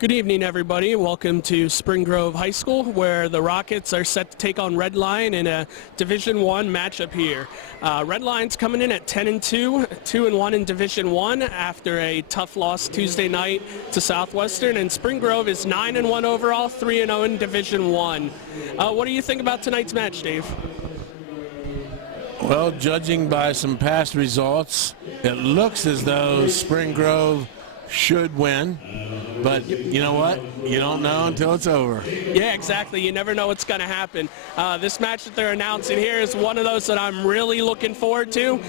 Good evening, everybody. Welcome to Spring Grove High School, where the Rockets are set to take on Red Lion in a Division I matchup here. Red Lion's coming in at 10-2, 2-1 in Division I after a tough loss Tuesday night to Southwestern, and Spring Grove is 9-1 overall, 3-0 in Division I. What do you think about tonight's match, Dave? Well, judging by some past results, it looks as though Spring Grove should win, but you know what? You don't know until it's over. Yeah, exactly. You never know what's going to happen. This match that they're announcing here is one of those that I'm really looking forward to.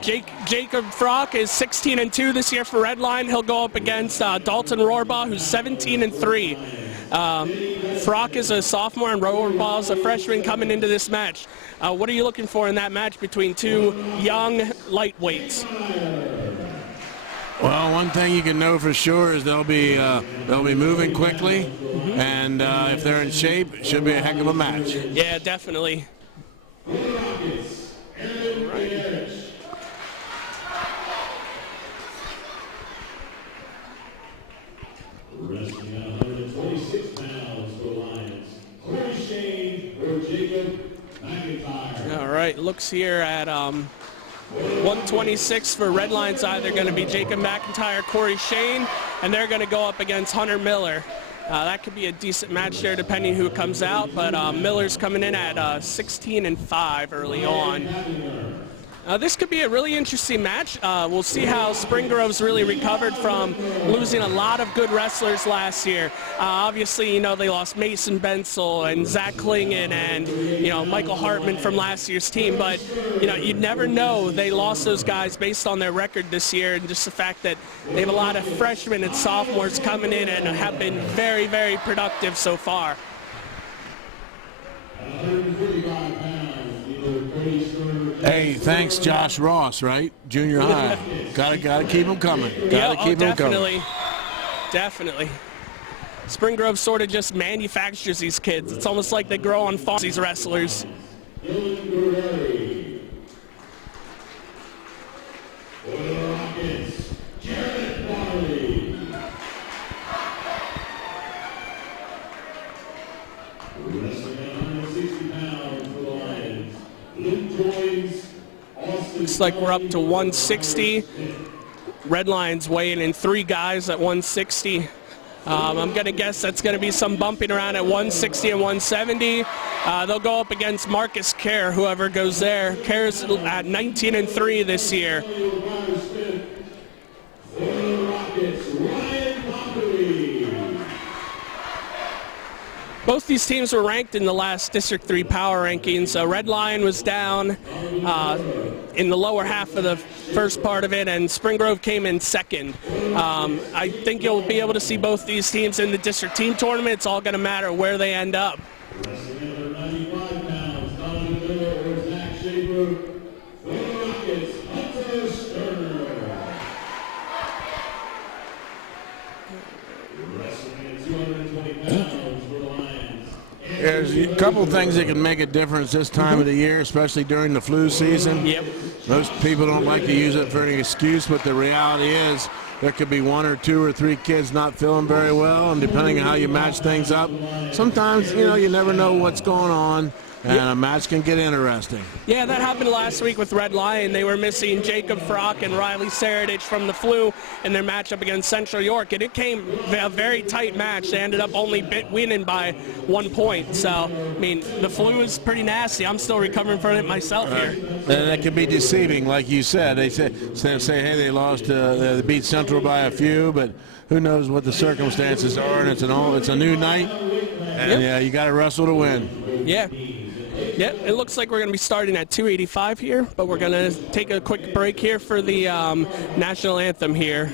Jacob Frock is 16-2 this year for Red Lion. He'll go up against Dalton Rohrbaugh, who's 17-3. Frock is a sophomore and Rohrbaugh is a freshman coming into this match. What are you looking for in that match between two young lightweights? Well, one thing you can know for sure is they'll be moving quickly, and if they're in shape, it should be a heck of a match. Yeah, definitely. All right, looks here at 126 for Red Lion's either going to be Jacob McIntyre, Corey Shane, and they're going to go up against Hunter Miller. That could be a decent match there depending who comes out, but Miller's coming in at 16-5 early on. This could be a really interesting match. We'll see how Spring Grove's really recovered from losing a lot of good wrestlers last year. Obviously, you know, they lost Mason Bensel and Zach Klingen and, you know, Michael Hartman from last year's team. But, you know, you'd never know they lost those guys based on their record this year, and just the fact that they have a lot of freshmen and sophomores coming in and have been very, very productive so far. Hey, thanks, Josh Ross, right? Junior high. Gotta keep them coming. Gotta keep them coming. Definitely. Spring Grove sort of just manufactures these kids. It's almost like they grow on farms, these wrestlers. Looks like we're up to 160. Red Lions weighing in 3 guys at 160. I'm going to guess that's going to be some bumping around at 160 and 170. They'll go up against Marcus Kerr, whoever goes there. Kerr's at 19-3 this year. Both these teams were ranked in the last District 3 power rankings. Red Lion was down in the lower half of the first part of it, and Spring Grove came in second. I think you'll be able to see both these teams in the District Team Tournament. It's all going to matter where they end up. There's a couple things that can make a difference this time of the year, especially during the flu season. Yep. Most people don't like to use it for any excuse, but the reality is there could be 1 or 2 or 3 kids not feeling very well, and depending on how you match things up, sometimes, you know, you never know what's going on, and a match can get interesting. Yeah, that happened last week with Red Lion. They were missing Jacob Frock and Riley Saradich from the flu in their matchup against Central York, and it came a very tight match. They ended up only winning by 1 point. So, I mean, the flu is pretty nasty. I'm still recovering from it myself here. And that can be deceiving, like you said. They say, hey, they lost, they beat Central by a few, but who knows what the circumstances are, and it's a new night, and yeah, you got to wrestle to win. Yeah. Yeah, it looks like we're going to be starting at 285 here, but we're going to take a quick break here for the national anthem here.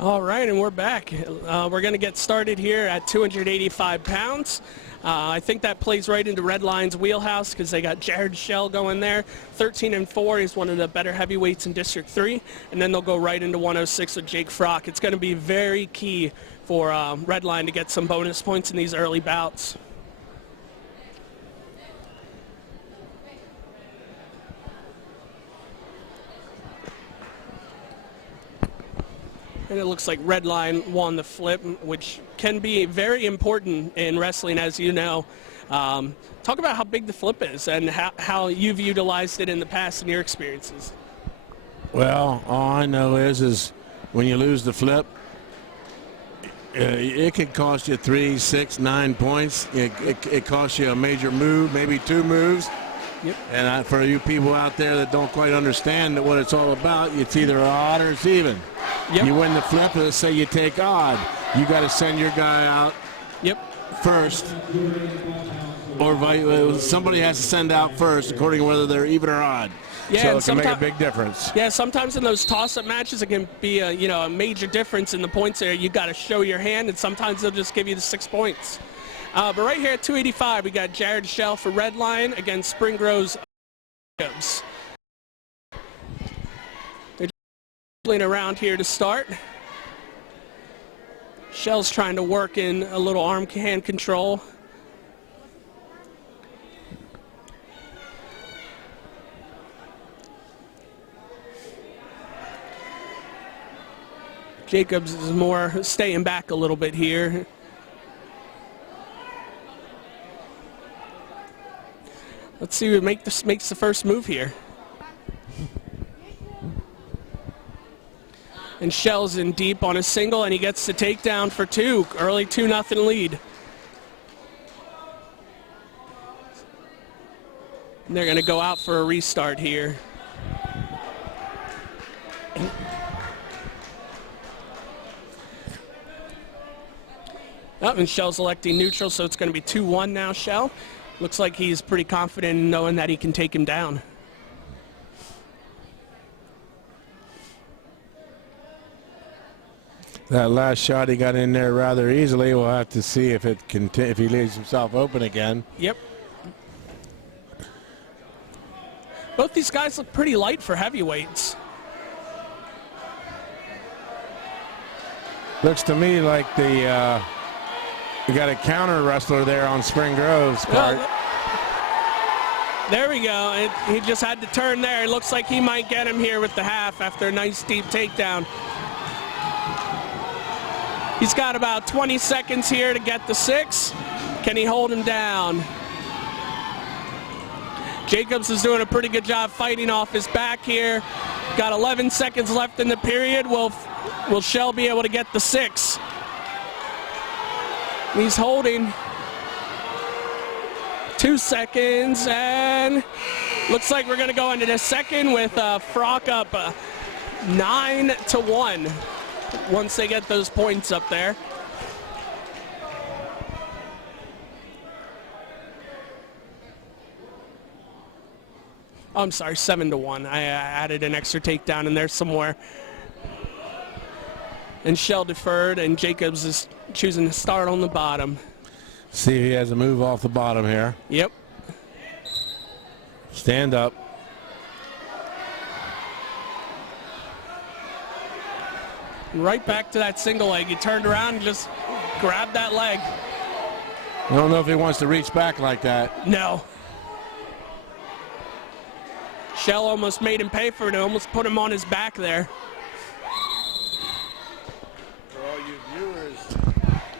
All right, and we're back. We're going to get started here at 285 pounds. I think that plays right into Redline's wheelhouse because they got Jared Shell going there. 13-4. He's one of the better heavyweights in District 3. And then they'll go right into 106 with Jake Frock. It's going to be very key for Redline to get some bonus points in these early bouts. And it looks like Redline won the flip, which can be very important in wrestling, as you know. Talk about how big the flip is and how you've utilized it in the past in your experiences. Well, all I know is when you lose the flip, it could cost you 3, 6, 9 points. It costs you a major move, maybe 2 moves. Yep. And for you people out there that don't quite understand what it's all about, it's either odd or it's even. Yep. You win the flip, let's say you take odd. You got to send your guy out first. Or somebody has to send out first, according to whether they're even or odd. Yeah, so it can make a big difference. Yeah, sometimes in those toss-up matches, it can be a major difference in the points there. You got to show your hand, and sometimes they'll just give you the 6 points. But right here at 285, we got Jared Shell for Redline against Spring Grove's Cubs. They're just around here to start. Shell's trying to work in a little arm hand control. Jacobs is more staying back a little bit here. Let's see who makes the first move here. And Shell's in deep on a single, and he gets the takedown for 2. Early 2-0 lead. And they're going to go out for a restart here. Oh, and Shell's electing neutral, so it's going to be 2-1 now, Shell. Looks like he's pretty confident in knowing that he can take him down. That last shot he got in there rather easily. We'll have to see if he leaves himself open again. Yep. Both these guys look pretty light for heavyweights. Looks to me like we got a counter wrestler there on Spring Grove's part. Well, there we go. He just had to turn there. It looks like he might get him here with the half after a nice deep takedown. He's got about 20 seconds here to get the 6. Can he hold him down? Jacobs is doing a pretty good job fighting off his back here. Got 11 seconds left in the period. Will Shell be able to get the 6? He's holding. 2 seconds, and looks like we're going to go into the second with Frock up 9-1 once they get those points up there. Oh, I'm sorry, 7-1. I added an extra takedown in there somewhere. And Shell deferred, and Jacobs is choosing to start on the bottom. See if he has a move off the bottom here. Yep. Stand up. Right back to that single leg. He turned around and just grabbed that leg. I don't know if he wants to reach back like that. No. Shell almost made him pay for it. Almost put him on his back there.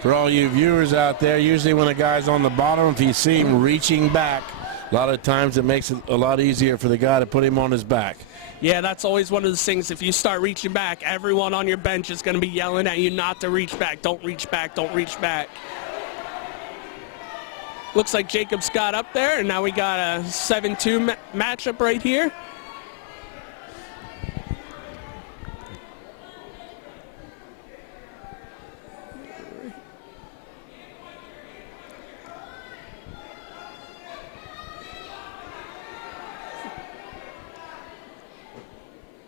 For all you viewers out there, usually when a guy's on the bottom, if you see him reaching back, a lot of times it makes it a lot easier for the guy to put him on his back. Yeah, that's always one of the things. If you start reaching back, everyone on your bench is going to be yelling at you not to reach back. Don't reach back. Don't reach back. Looks like Jacobs got up there, and now we got a 7-2 matchup right here.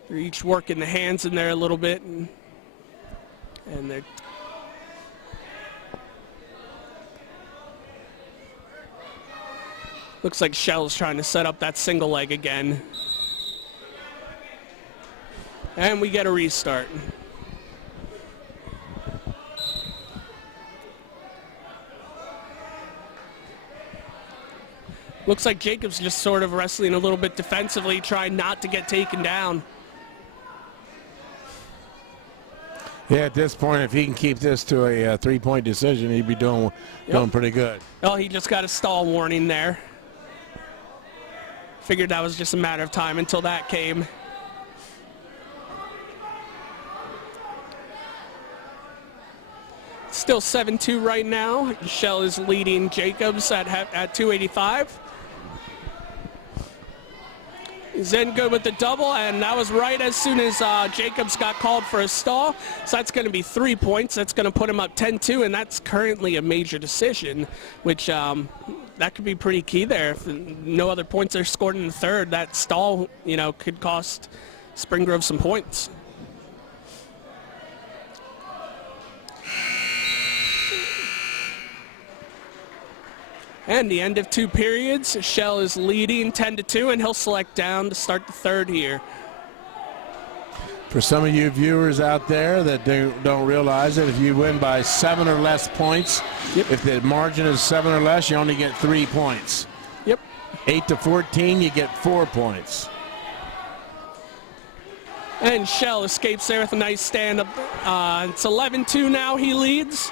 They're each working the hands in there a little bit. And And they're looks like Shell's trying to set up that single leg again. And we get a restart. Looks like Jacob's just sort of wrestling a little bit defensively, trying not to get taken down. Yeah, at this point, if he can keep this to a 3-point decision, he'd be doing pretty good. Oh, he just got a stall warning there. Figured that was just a matter of time until that came. Still 7-2 right now. Shell is leading Jacobs at 285. He's in good with the double, and that was right as soon as Jacobs got called for a stall. So that's going to be 3 points. That's going to put him up 10-2, and that's currently a major decision, which that could be pretty key there. If no other points are scored in the third, that stall, could cost Spring Grove some points. And the end of 2 periods, Shell is leading 10-2, and he'll select down to start the third here. For some of you viewers out there that don't realize it, if you win by 7 or less points, if the margin is 7 or less, you only get 3 points. Yep. 8-14, you get 4 points. And Shell escapes there with a nice stand-up. It's 11-2 now, he leads.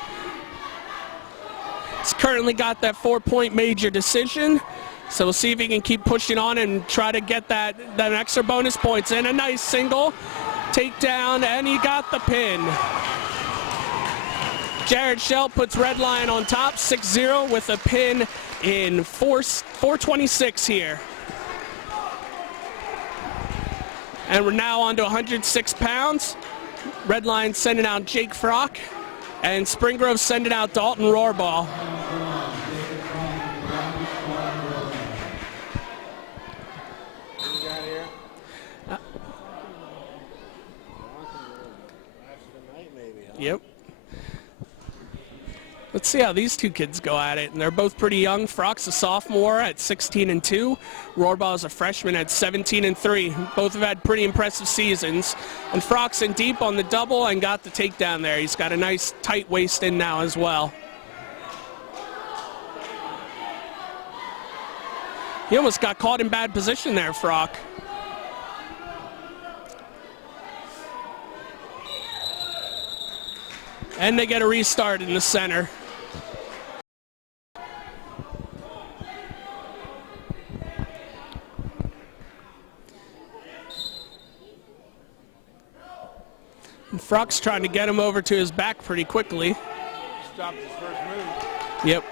He's currently got that 4-point major decision. So we'll see if he can keep pushing on and try to get that extra bonus points. And a nice single takedown, and he got the pin. Jared Shell puts Red Lion on top, 6-0 with a pin in 4:26 here. And we're now on to 106 pounds. Red Lion sending out Jake Frock. And Spring Grove sending out Dalton Rohrball. Yep. Let's see how these two kids go at it. And they're both pretty young. Frock's a sophomore at 16-2. Rohrball is a freshman at 17-3. Both have had pretty impressive seasons. And Frock's in deep on the double and got the takedown there. He's got a nice tight waist in now as well. He almost got caught in bad position there, Frock. And they get a restart in the center. And Frock's trying to get him over to his back pretty quickly. Stopped his first move. Yep.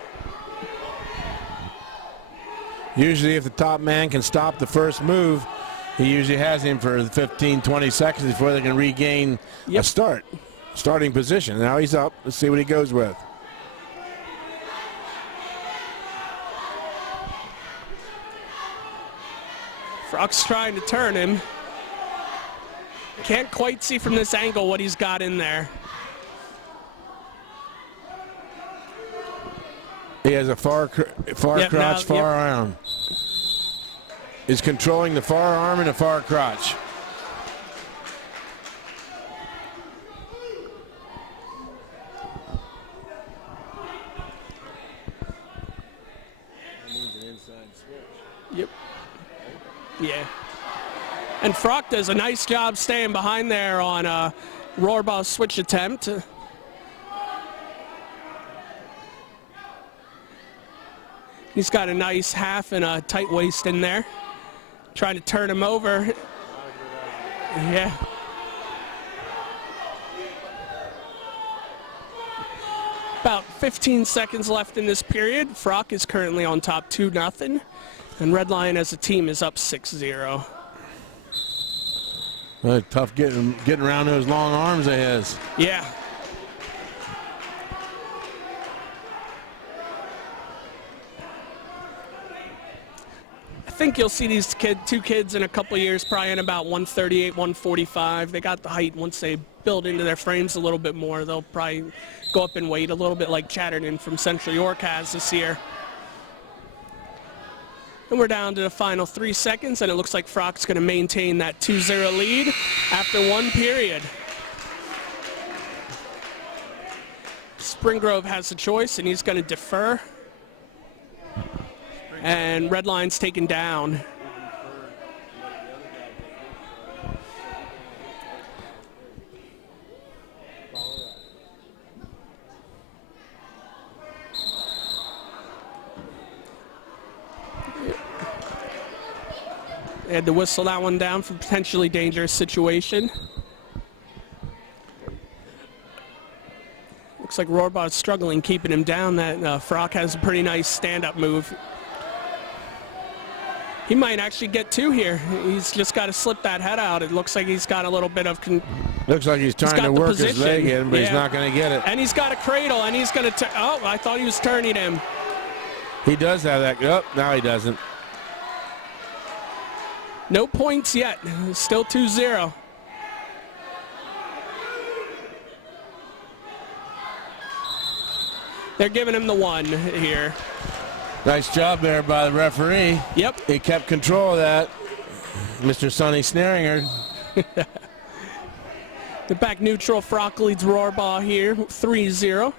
Usually if the top man can stop the first move, he usually has him for 15-20 seconds before they can regain a starting position. Now he's up. Let's see what he goes with. Frock's trying to turn him. Can't quite see from this angle what he's got in there. He has a far crotch, far arm. Is controlling the far arm and the far crotch. Yep. Yeah. And Frock does a nice job staying behind there on Rohrball's switch attempt. He's got a nice half and a tight waist in there. Trying to turn him over. Yeah. About 15 seconds left in this period. Frock is currently on top 2-0. And Red Lion as a team is up 6-0. Tough getting around those long arms of his. Yeah. I think you'll see these two kids in a couple of years, probably in about 138, 145. They got the height once they build into their frames a little bit more. They'll probably go up in weight a little bit like Chatterton from Central York has this year. And we're down to the final 3 seconds, and it looks like Frock's going to maintain that 2-0 lead after 1 period. Spring Grove has the choice, and he's going to defer. And red line's taken down. They had to whistle that one down for potentially dangerous situation. Looks like Rohrbaugh's struggling keeping him down. That Frock has a pretty nice stand-up move. He might actually get 2 here. He's just got to slip that head out. It looks like he's got a little bit of... Looks like he's trying to work his leg in, but he's not going to get it. And he's got a cradle, and he's going to... Oh, I thought he was turning him. He does have that. Oh, now he doesn't. No points yet. Still 2-0. They're giving him the 1 here. Nice job there by the referee. Yep. He kept control of that. Mr. Sonny Snaringer. The back neutral, Frock leads Rohrbaugh here, 3-0.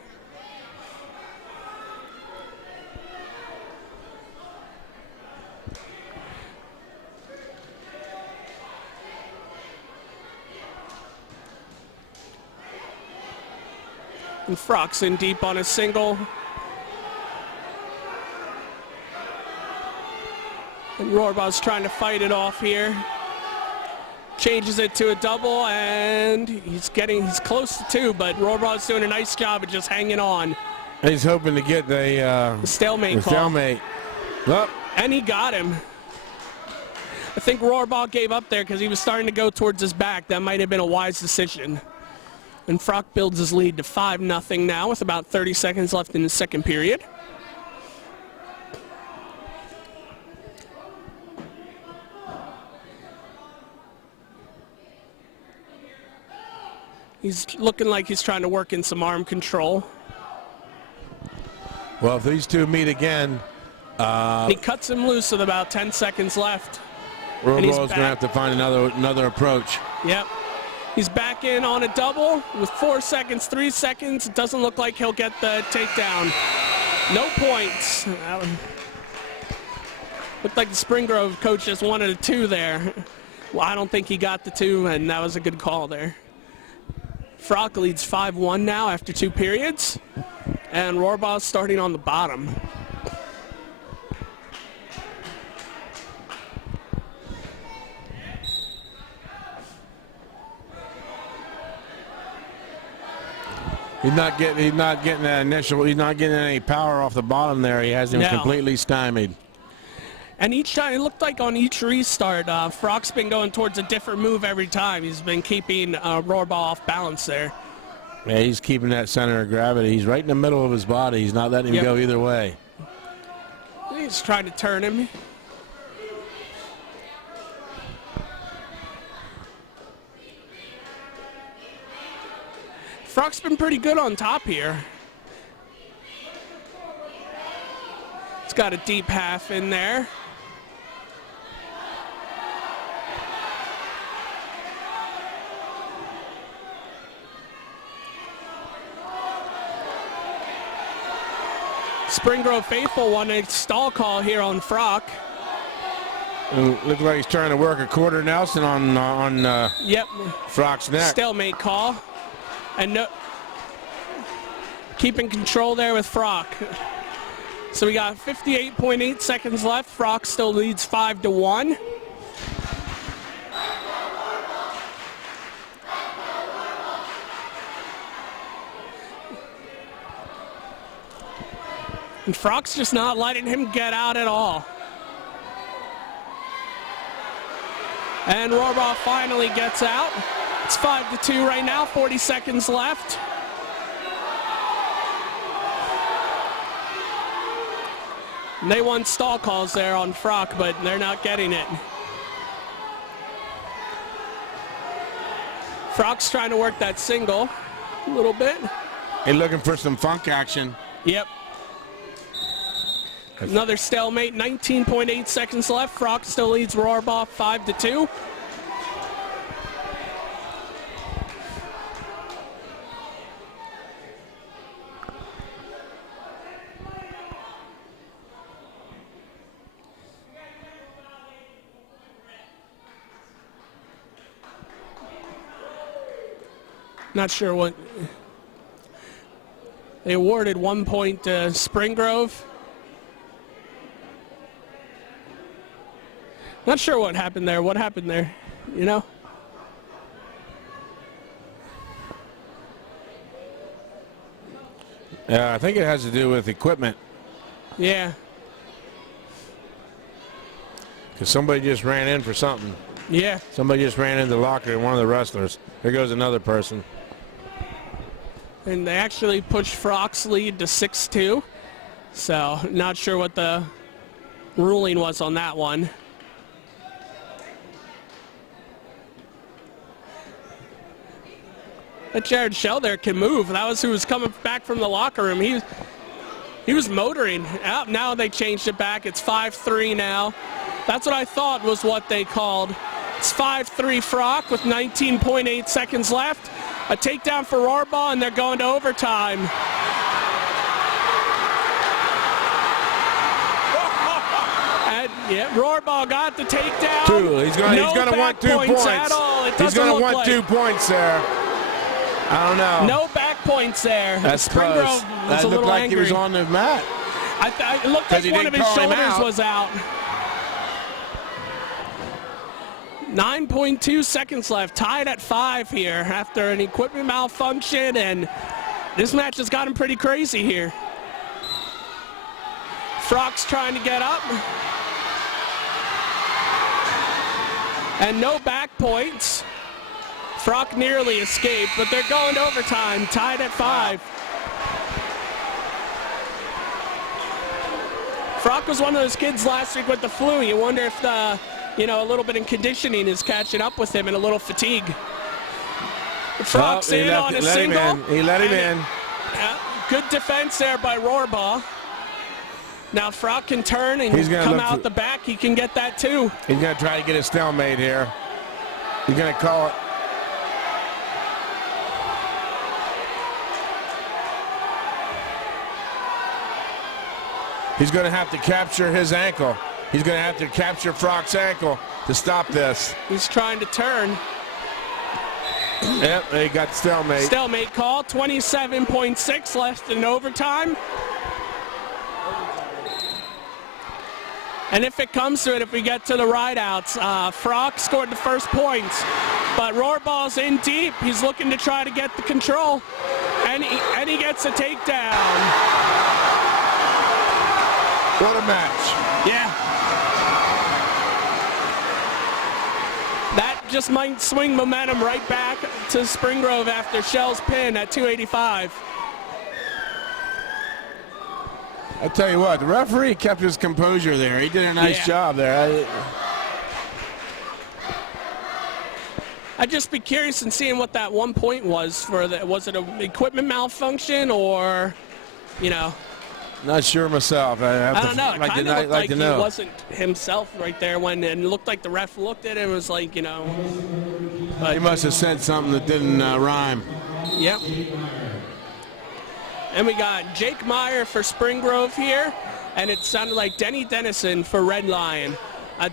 And Frock's in deep on a single. And Rohrbaugh's trying to fight it off here. Changes it to a double, and he's close to 2, but Rohrbaugh's doing a nice job of just hanging on. He's hoping to get the stalemate call. Stalemate. Oh. And he got him. I think Rohrbaugh gave up there because he was starting to go towards his back. That might have been a wise decision. And Frock builds his lead to 5-0 now with about 30 seconds left in the second period. He's looking like he's trying to work in some arm control. Well, if these two meet again... he cuts him loose with about 10 seconds left. Rohrbaugh's going to have to find another approach. Yep. He's back in on a double with 4 seconds, 3 seconds. It doesn't look like he'll get the takedown. No points. Looked like the Spring Grove coach just wanted a 2 there. Well, I don't think he got the 2, and that was a good call there. Frock leads 5-1 now after 2 periods, and Rohrbaugh's starting on the bottom. He's not getting that initial. He's not getting any power off the bottom there. He has him completely stymied. And each time, it looked like on each restart, Frock's been going towards a different move every time. He's been keeping Rohrbaugh off balance there. Yeah, he's keeping that center of gravity. He's right in the middle of his body. He's not letting him go either way. He's trying to turn him. Frock's been pretty good on top here. He's got a deep half in there. Spring Grove faithful won a stall call here on Frock. Looks like he's trying to work a quarter Nelson on Frock's neck. Stalemate call. And no, keeping control there with Frock. So we got 58.8 seconds left. Frock still leads 5-1. And Frock's just not letting him get out at all. And Rohrbaugh finally gets out. It's 5-2 right now, 40 seconds left. And they won stall calls there on Frock, but they're not getting it. Frock's trying to work that single a little bit. He's looking for some funk action. Yep. Another stalemate, 19.8 seconds left. Frock still leads Rohrbaugh 5-2. Not sure what they awarded. 1 point to Spring Grove. Not sure what happened there. What happened there? You know? I think it has to do with equipment. Yeah. Because somebody just ran in for something. Yeah. Somebody just ran into the locker room, one of the wrestlers. There goes another person. And they actually pushed Frock's lead to 6-2. So, not sure what the ruling was on that one. But Jared Shell there can move. That was who was coming back from the locker room. He was motoring. Now they changed it back. It's 5-3 now. That's what I thought was what they called. It's 5-3 Frock with 19.8 seconds left. A takedown for Rohrbaugh, and they're going to overtime. And, yeah, Rohrbaugh got the takedown. He's going to want 2 points. At all. He's going to want 2 points there. I don't know. No back points there. That's close. That looked like angry. He was on the mat. It looked like one of his shoulders was out. 9.2 seconds left, tied at 5 here after an equipment malfunction, and this match has gotten pretty crazy here. Frock's trying to get up. And no back points. Frock nearly escaped, but they're going to overtime, tied at 5. Frock was one of those kids last week with the flu. You wonder if a little bit in conditioning is catching up with him and a little fatigue. Frock's in on a single. He let him in. Good defense there by Rohrbaugh. Now Frock can turn and come out the back. He can get that too. He's going to try to get a stalemate here. He's going to call it. He's going to have to capture his ankle. He's going to have to capture Frock's ankle to stop this. He's trying to turn. Yep, they got stalemate. Stalemate call, 27.6 left in overtime. And if it comes to it, if we get to the rideouts, Frock scored the first points. But Rohrbaugh's in deep. He's looking to try to get the control. And he gets a takedown. What a match. Yeah. That just might swing momentum right back to Spring Grove after Shell's pin at 285. I tell you what, the referee kept his composure there. He did a nice job there. I'd just be curious in seeing what that 1 point was for. Was it an equipment malfunction or, Not sure myself. I don't know. It kind of looked like he know. wasn't himself right there and it looked like the ref looked at it and was like, But he must have said something that didn't rhyme. Yep. And we got Jake Meyer for Spring Grove here, and it sounded like Denny Dennison for Red Lion.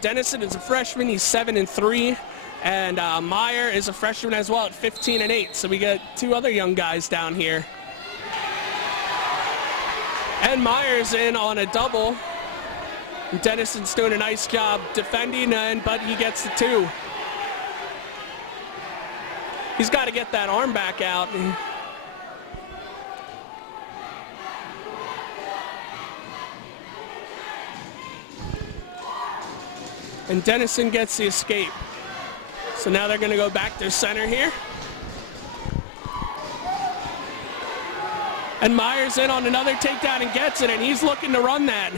Dennison is a freshman. He's 7-3, and Meyer is a freshman as well at 15-8. So we got 2 other young guys down here. And Meyer's in on a double. Dennison's doing a nice job defending, but he gets the 2. He's got to get that arm back out. And Dennison gets the escape. So now they're going to go back to center here. And Meyer's in on another takedown and gets it, and he's looking to run that.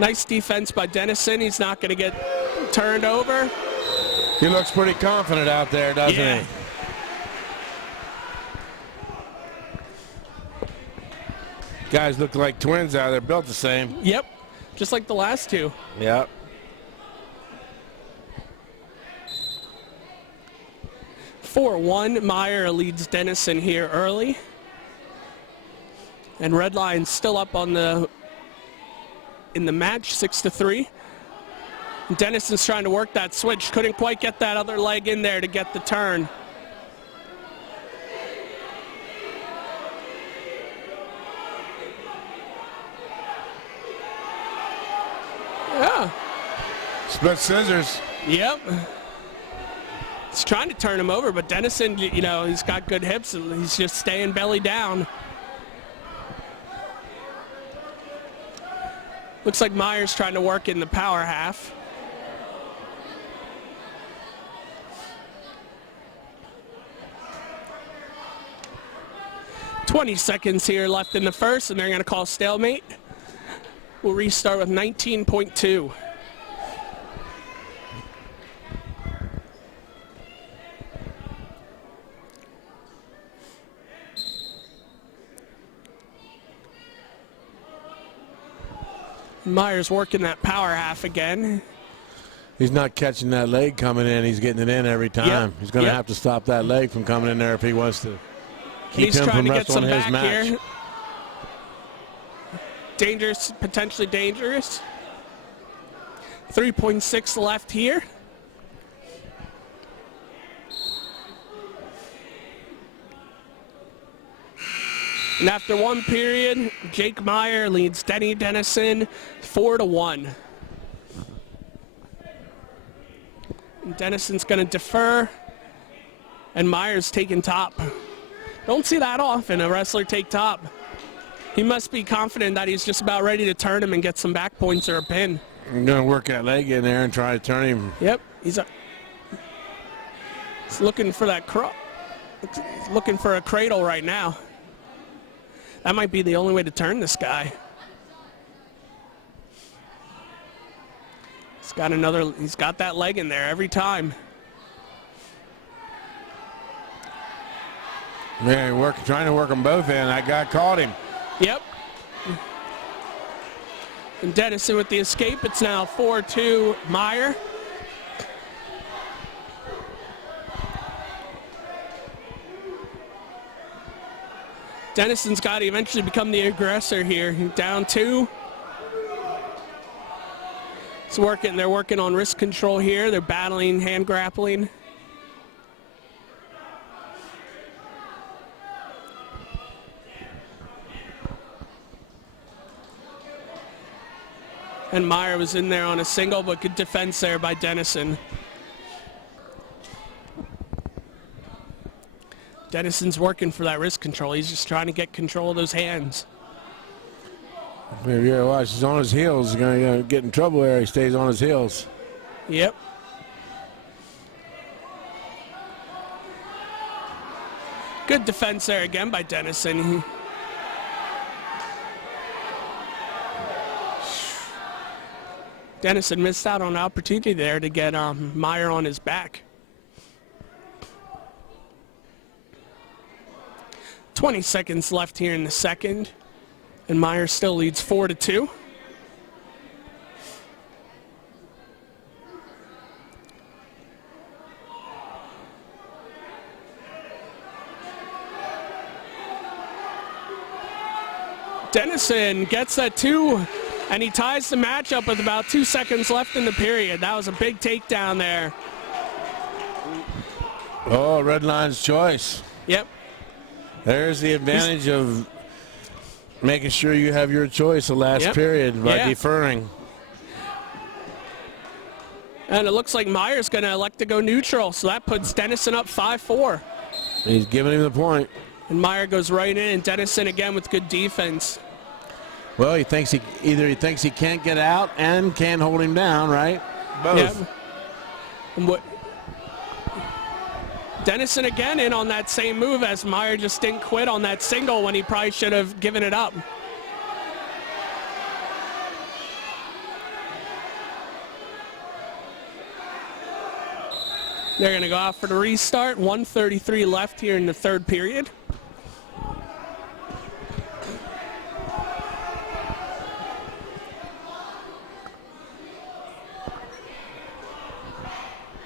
Nice defense by Dennison. He's not going to get turned over. He looks pretty confident out there, doesn't he? Guys look like twins out there, built the same. Yep, just like the last two. Yep. (4-1). Meyer leads Dennison here early. And Redline's still up on in the match, 6-3. Dennison's trying to work that switch. Couldn't quite get that other leg in there to get the turn. Yeah. Split scissors. Yep. He's trying to turn him over, but Dennison, you know, he's got good hips and he's just staying belly down. Looks like Meyer's trying to work in the power half. (20 seconds here left in the first, and they're going to call stalemate. We'll restart with 19.2. Meyer's working that power half again. He's not catching that leg coming in. He's getting it in every time. Yep. He's going to have to stop that leg from coming in there if he wants to keep He's him trying from to get some wrestling his back match. here. Dangerous, potentially dangerous. 3.6 left here. And after one period, Jake Meyer leads Denny Dennison 4-1. And Dennison's going to defer, and Meyer's taking top. Don't see that often, a wrestler take top. He must be confident that he's just about ready to turn him and get some back points or a pin. I'm going to work that leg in there and try to turn him. Yep, he's looking for that looking for a cradle right now. That might be the only way to turn this guy. He's got that leg in there every time. Yeah, trying to work them both in. That guy caught him. Yep. And Dennison with the escape. It's now 4-2 Meyer. Dennison's got to eventually become the aggressor here. Down 2. They're working on wrist control here. They're battling, hand grappling. And Meyer was in there on a single, but good defense there by Dennison. Dennison's working for that wrist control. He's just trying to get control of those hands. Maybe you watch. He's on his heels. He's going to get in trouble there. He stays on his heels. Yep. Good defense there again by Dennison. Dennison missed out on an opportunity there to get Meyer on his back. 20 seconds left here in the second, and Meyer still leads 4-2. Dennison gets that 2, and he ties the match up with about 2 seconds left in the period. That was a big takedown there. Oh, Redline's choice. Yep. There's the advantage of making sure you have your choice the last period by deferring. And it looks like Meyer's going to elect to go neutral, so that puts Dennison up 5-4. He's giving him the point. And Meyer goes right in, and Dennison again with good defense. Well, he thinks he can't get out and can't hold him down, right? Both. Yeah. And Dennison again in on that same move, as Meyer just didn't quit on that single when he probably should have given it up. They're going to go out for the restart. 1:33 left here in the third period.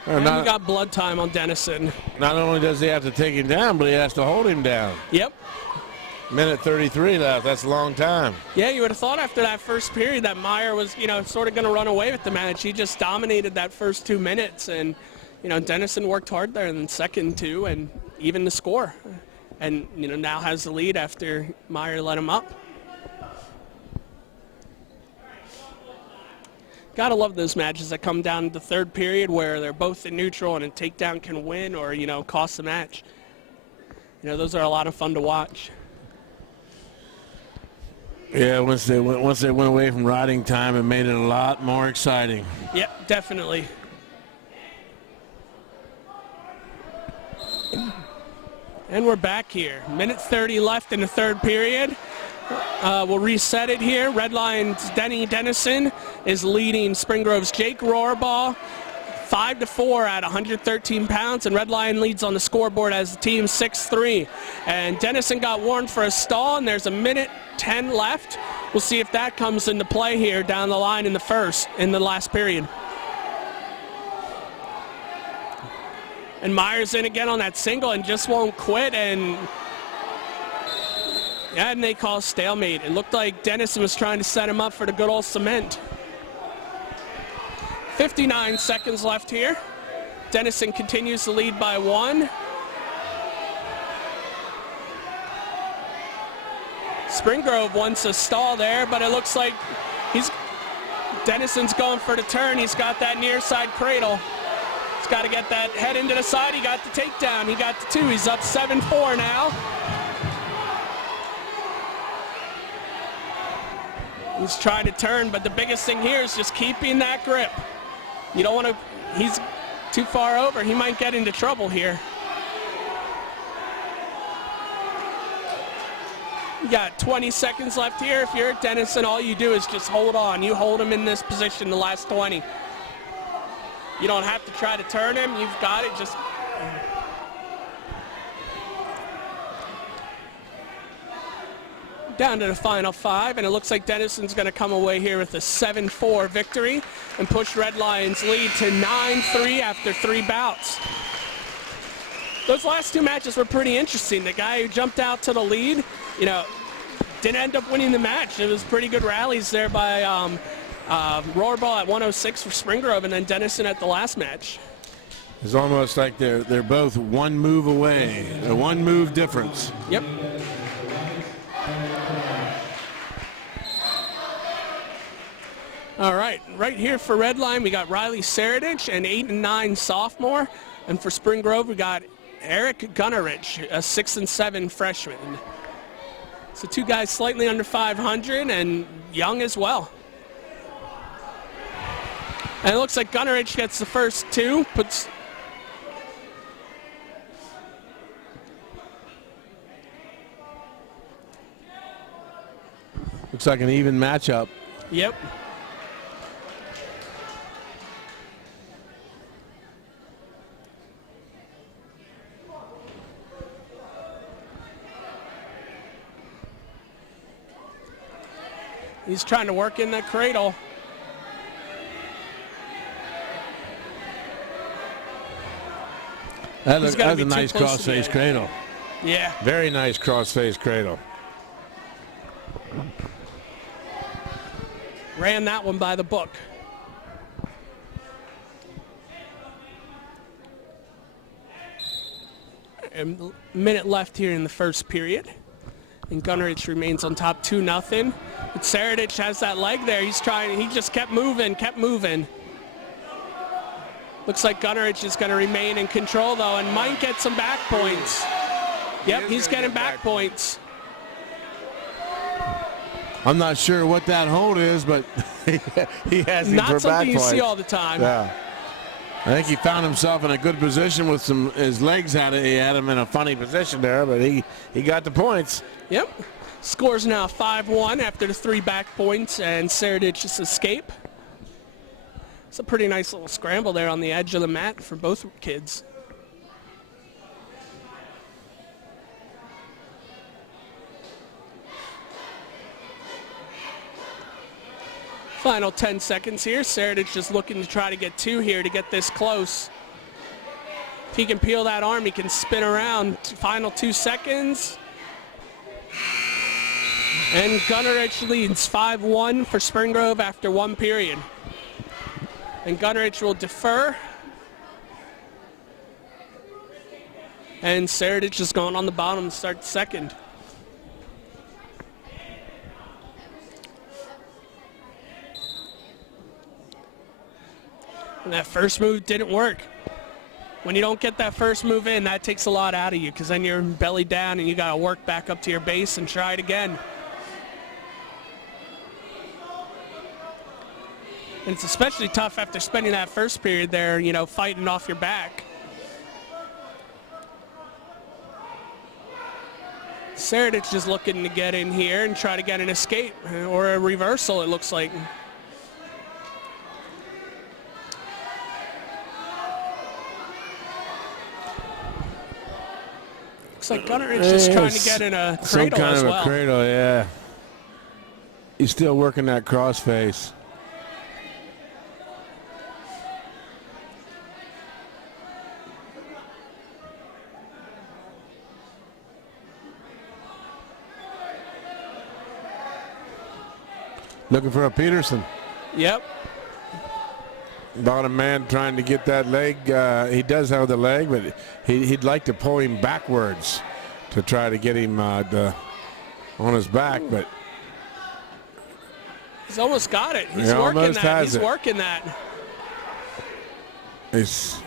And we got blood time on Dennison. Not only does he have to take him down, but he has to hold him down. Yep. Minute 33 left. That's a long time. Yeah, you would have thought after that first period that Meyer was, sort of going to run away with the match. He just dominated that first 2 minutes, and, Dennison worked hard there in the second two and even the score. And, now has the lead after Meyer let him up. Gotta love those matches that come down to the third period where they're both in neutral and a takedown can win or, cost the match. Those are a lot of fun to watch. Yeah, once they went away from riding time, it made it a lot more exciting. Yep, definitely. And we're back here. Minute 30 left in the third period. We'll reset it here. Red Lion's Denny Dennison is leading Spring Grove's Jake Rohrbaugh 5-4 at 113 pounds, and Red Lion leads on the scoreboard as the team 6-3. And Dennison got warned for a stall, and there's a minute 10 left. We'll see if that comes into play here down the line in the last period. And Meyer's in again on that single and just won't quit, and they call stalemate. It looked like Dennison was trying to set him up for the good old cement. 59 seconds left here. Dennison continues to lead by 1. Spring Grove wants a stall there, but it looks like Dennison's going for the turn. He's got that near side cradle. He's got to get that head into the side. He got the takedown. He got the 2. He's up 7-4 now. He's trying to turn, but the biggest thing here is just keeping that grip. You don't want to, he's too far over. He might get into trouble here. You got 20 seconds left here. If you're at Dennison, all you do is just hold on. You hold him in this position the last 20. You don't have to try to turn him. You've got it. Just down to the final 5, and it looks like Dennison's going to come away here with a 7-4 victory and push Red Lion's lead to 9-3 after 3 bouts. Those last 2 matches were pretty interesting. The guy who jumped out to the lead, didn't end up winning the match. It was pretty good rallies there by Rohrbaugh at 106 for Spring Grove, and then Dennison at the last match. It's almost like they're both 1 move away, a 1 move difference. Yep. All right here for Red Lion, we got Riley Saradich, an 8-9 sophomore. And for Spring Grove, we got Eric Gunnerich, a 6-7 freshman. So 2 guys slightly under 500 and young as well. And it looks like Gunnerich gets the first 2, looks like an even matchup. Yep. He's trying to work in the cradle. That's a nice cross-face cradle. Yeah. Very nice cross-face cradle. Ran that one by the book. A minute left here in the first period. And Gunnerich remains on top 2-0. But Saradich has that leg there. He just kept moving. Looks like Gunnerich is going to remain in control, though, and might get some back points. Yep, he's getting back points. I'm not sure what that hold is, but he has him for back points. Not something you see all the time. Yeah. I think he found himself in a good position with his legs out. He had him in a funny position there, but he got the points. Yep. Scores now 5-1 after the 3 back points and Saradich's escape. It's a pretty nice little scramble there on the edge of the mat for both kids. Final 10 seconds here. Serdich just looking to try to get 2 here to get this close. If he can peel that arm, he can spin around. Final 2 seconds. And Gunnerich leads 5-1 for Spring Grove after 1 period. And Gunnerich will defer. And Serdich is going on the bottom to start second. And that first move didn't work. When you don't get that first move in, that takes a lot out of you because then you're belly down and you got to work back up to your base and try it again. And it's especially tough after spending that first period there, you know, fighting off your back. Serdich is looking to get in here and try to get an escape or a reversal, it looks like. Looks like Gunnerich is trying to get in a cradle some kind as of well. A cradle, yeah. He's still working that crossface. Looking for a Peterson. Yep. Bottom man trying to get that leg. He does have the leg, but he'd like to pull him backwards to try to get him on his back. But he's almost got it. He's he working that. He's it. working that. It's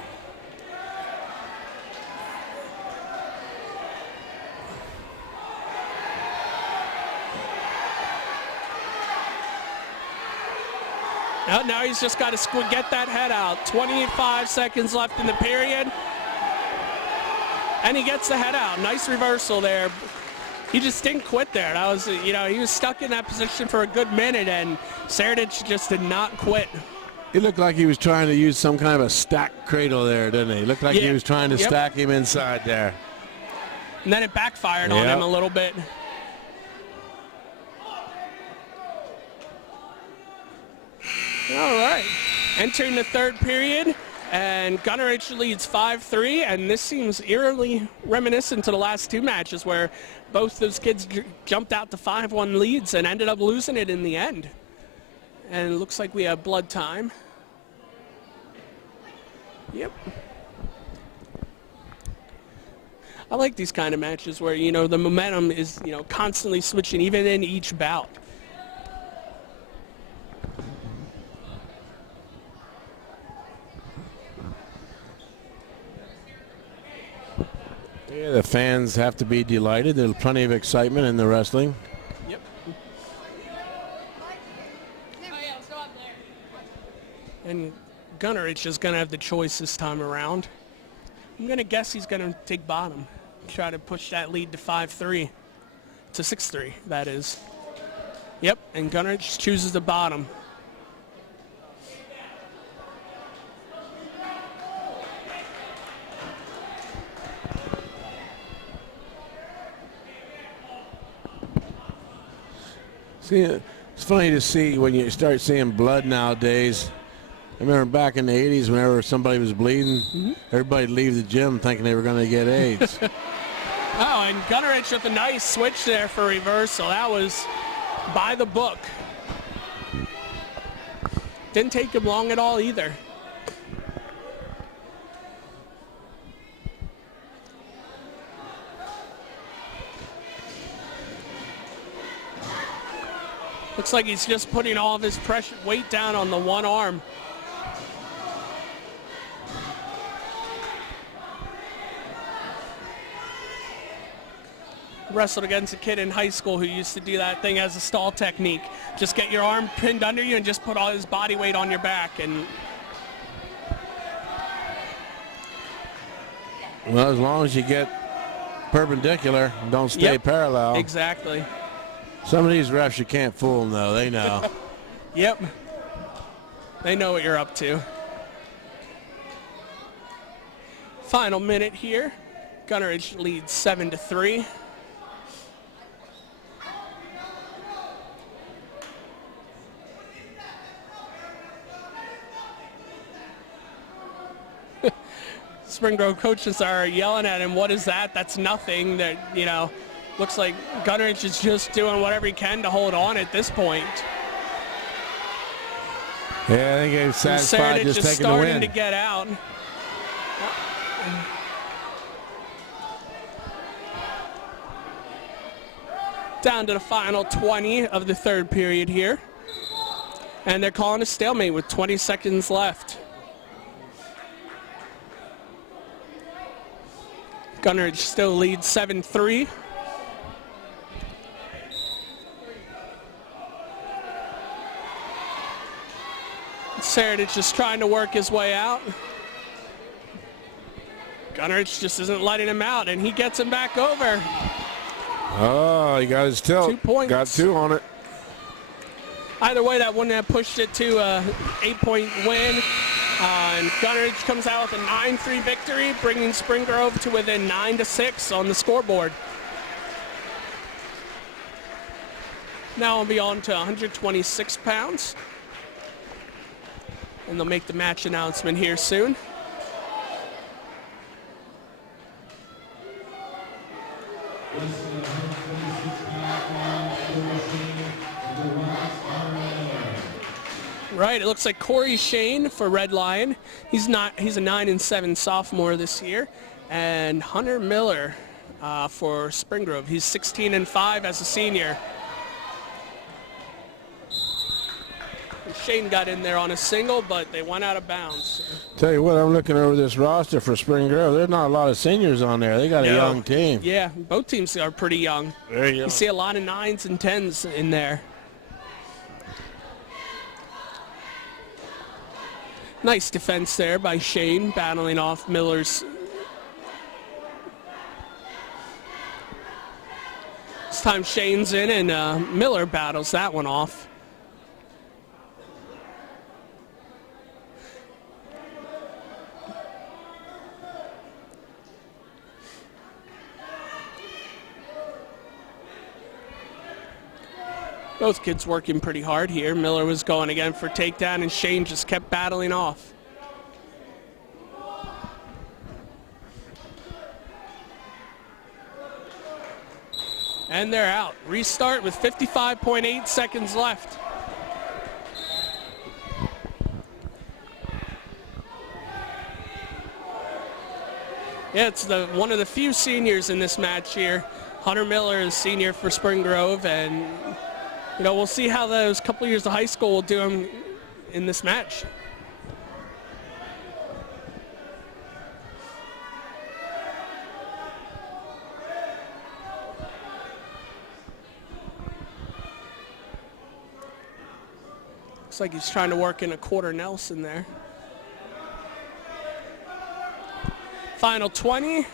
now he's just got to get that head out. 25 seconds left in the period. And he gets the head out. Nice reversal there. He just didn't quit there. That was, you know, he was stuck in that position for a good minute, and Serdich just did not quit. It looked like he was trying to use some kind of a stack cradle there, didn't he? Looked like he was trying to stack him inside there. And then it backfired on him a little bit. All right, entering the third period, and Gunnerich leads 5-3, and this seems eerily reminiscent to the last 2 matches where both those kids jumped out to 5-1 leads and ended up losing it in the end. And it looks like we have blood time. Yep. I like these kind of matches where, you know, the momentum is, you know, constantly switching even in each bout. Yeah, the fans have to be delighted. There's plenty of excitement in the wrestling. Yep. And Gunnerich is going to have the choice this time around. I'm going to guess he's going to take bottom. Try to push that lead to 5-3. To 6-3, that is. Yep, and Gunnerich chooses the bottom. See, it's funny to see when you start seeing blood nowadays. I remember back in the 80s, whenever somebody was bleeding, everybody'd leave the gym thinking they were going to get AIDS. Oh, and Gunnerich with a nice switch there for reversal. That was by the book. Didn't take him long at all either. Looks like he's just putting all of his pressure weight down on the one arm. Wrestled against a kid in high school who used to do that thing as a stall technique. Just get your arm pinned under you and just put all his body weight on your back. And well, as long as you get perpendicular, don't stay parallel. Exactly. Some of these refs, you can't fool them, though. They know. Yep. They know what you're up to. Final minute here. Gunneridge leads 7-3. Spring Grove coaches are yelling at him, what is that? That's nothing. That, you know, looks like Gunneridge is just doing whatever he can to hold on at this point. Yeah, I think he's satisfied just taking the win. Starting to get out. Down to the final 20 of the third period here. And they're calling a stalemate with 20 seconds left. Gunneridge still leads 7-3. Saradich just trying to work his way out. Gunneridge just isn't letting him out, and he gets him back over. Oh, he got his tilt. 2 points. Got 2 on it. Either way, that wouldn't have pushed it to an 8-point win. And Gunneridge comes out with a 9-3 victory, bringing Spring Grove to within 9-6 on the scoreboard. Now we'll be on to 126 pounds. And they'll make the match announcement here soon. Right, it looks like Corey Shane for Red Lion. He's a 9-7 sophomore this year. And Hunter Miller for Spring Grove. He's 16-5 as a senior. Shane got in there on a single, but they went out of bounds. Tell you what, I'm looking over this roster for Spring Grove. There's not a lot of seniors on there. They got a young team. Yeah, both teams are pretty young. Very young. You see a lot of 9s and 10s in there. Nice defense there by Shane, battling off Miller's. This time Shane's in, and Miller battles that one off. Both kids working pretty hard here. Miller was going again for takedown, and Shane just kept battling off. And they're out. Restart with 55.8 seconds left. Yeah, it's one of the few seniors in this match here. Hunter Miller is senior for Spring Grove, and you know, we'll see how those couple years of high school will do him in this match. Looks like he's trying to work in a quarter Nelson there. Final 20.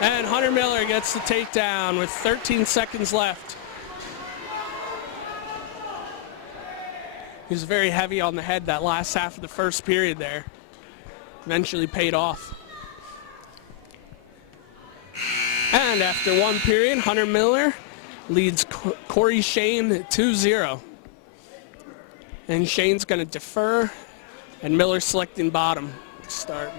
And Hunter Miller gets the takedown with 13 seconds left. He was very heavy on the head that last half of the first period there. Eventually paid off. And after one period, Hunter Miller leads Corey Shane 2-0. And Shane's going to defer, and Miller selecting bottom to start.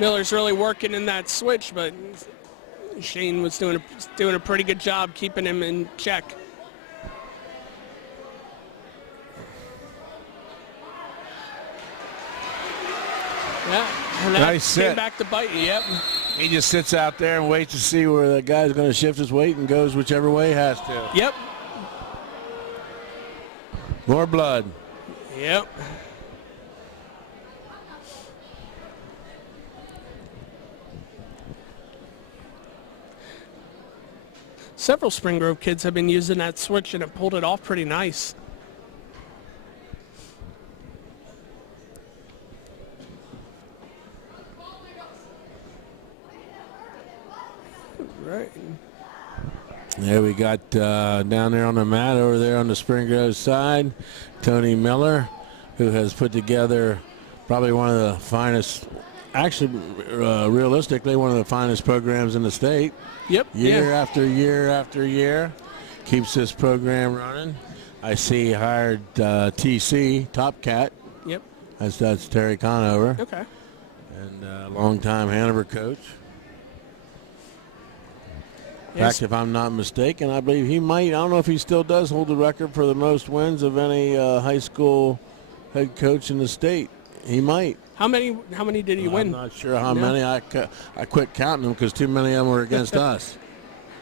Miller's really working in that switch, but Shane was doing a pretty good job keeping him in check. Yeah, and that nice came set. Back to bite you. Yep. He just sits out there and waits to see where the guy's going to shift his weight and goes whichever way he has to. Yep. More blood. Yep. Several Spring Grove kids have been using that switch, and it pulled it off pretty nice. Right. There we got down there on the mat over there on the Spring Grove side, Tony Miller, who has put together probably one of the finest, actually realistically one of the finest programs in the state. Yep. Year after year after year, keeps this program running. I see hired TC, Top Cat. Yep. That's Terry Conover. Okay. And longtime Hanover coach. In fact, if I'm not mistaken, I believe he might, I don't know if he still does hold the record for the most wins of any high school head coach in the state. He might. How many did he win? I'm not sure how many. I quit counting them because too many of them were against us.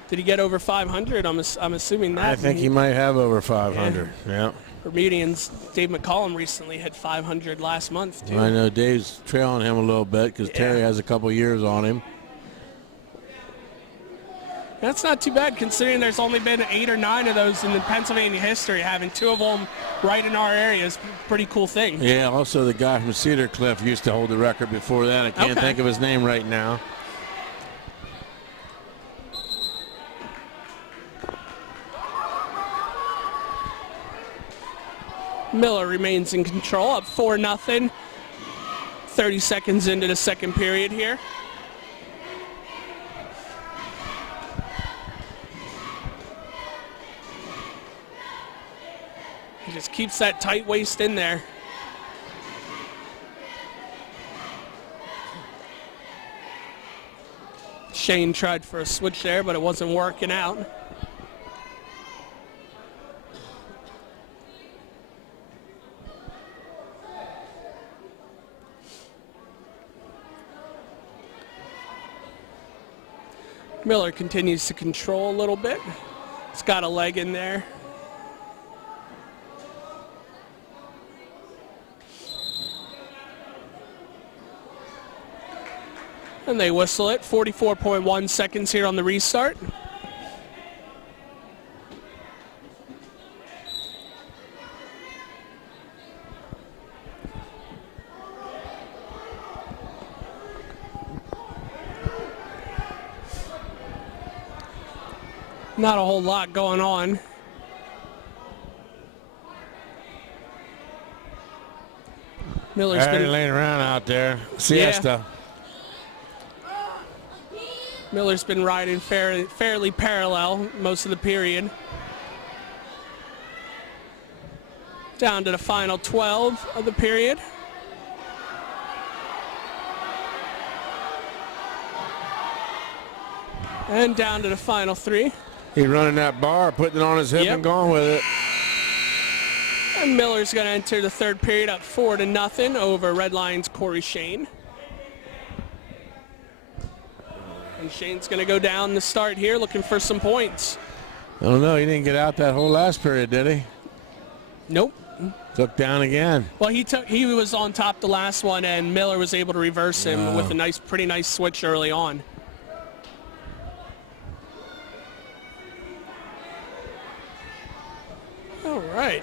Did he get over 500? I'm assuming that. I think he might have over 500. Yeah. Bermudians, Dave McCollum recently hit 500 last month, too. I know Dave's trailing him a little bit because Terry has a couple years on him. That's not too bad considering there's only been 8 or 9 of those in the Pennsylvania history. Having 2 of them right in our area is a pretty cool thing. Yeah, also the guy from Cedar Cliff used to hold the record before that. I can't think of his name right now. Miller remains in control, up 4-0. 30 seconds into the second period here. He just keeps that tight waist in there. Shane tried for a switch there, but it wasn't working out. Miller continues to control a little bit. He's got a leg in there. And they whistle it. 44.1 seconds here on the restart. Not a whole lot going on. Miller's been laying around out there. Siesta. Miller's been riding fairly parallel most of the period. Down to the final 12 of the period. And down to the final 3. He's running that bar, putting it on his hip and going with it. And Miller's going to enter the third period up 4-0 over Red Lions' Corey Shane. And Shane's going to go down the start here looking for some points. I don't know. He didn't get out that whole last period, did he? Nope. Took down again. Well, he was on top the last one, and Miller was able to reverse him with a pretty nice switch early on. All right.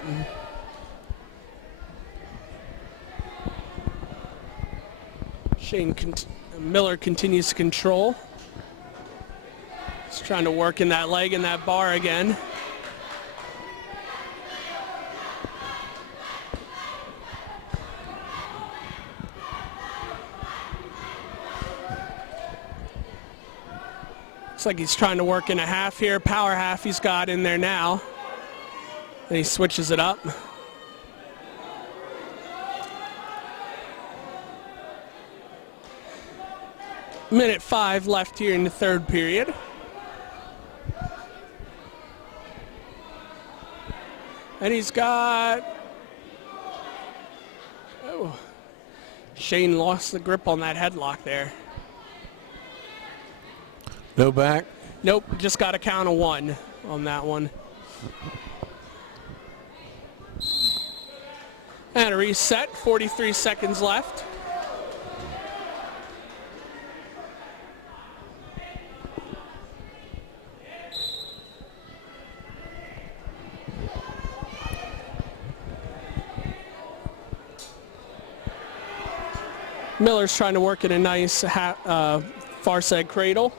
Miller continues to control. He's trying to work in that leg and that bar again. Looks like he's trying to work in a half here. Power half he's got in there now. And he switches it up. Minute 5 left here in the third period. And he's got... Oh. Shane lost the grip on that headlock there. No back? Nope, just got a count of 1 on that one. And a reset, 43 seconds left. Miller's trying to work in a nice far side cradle.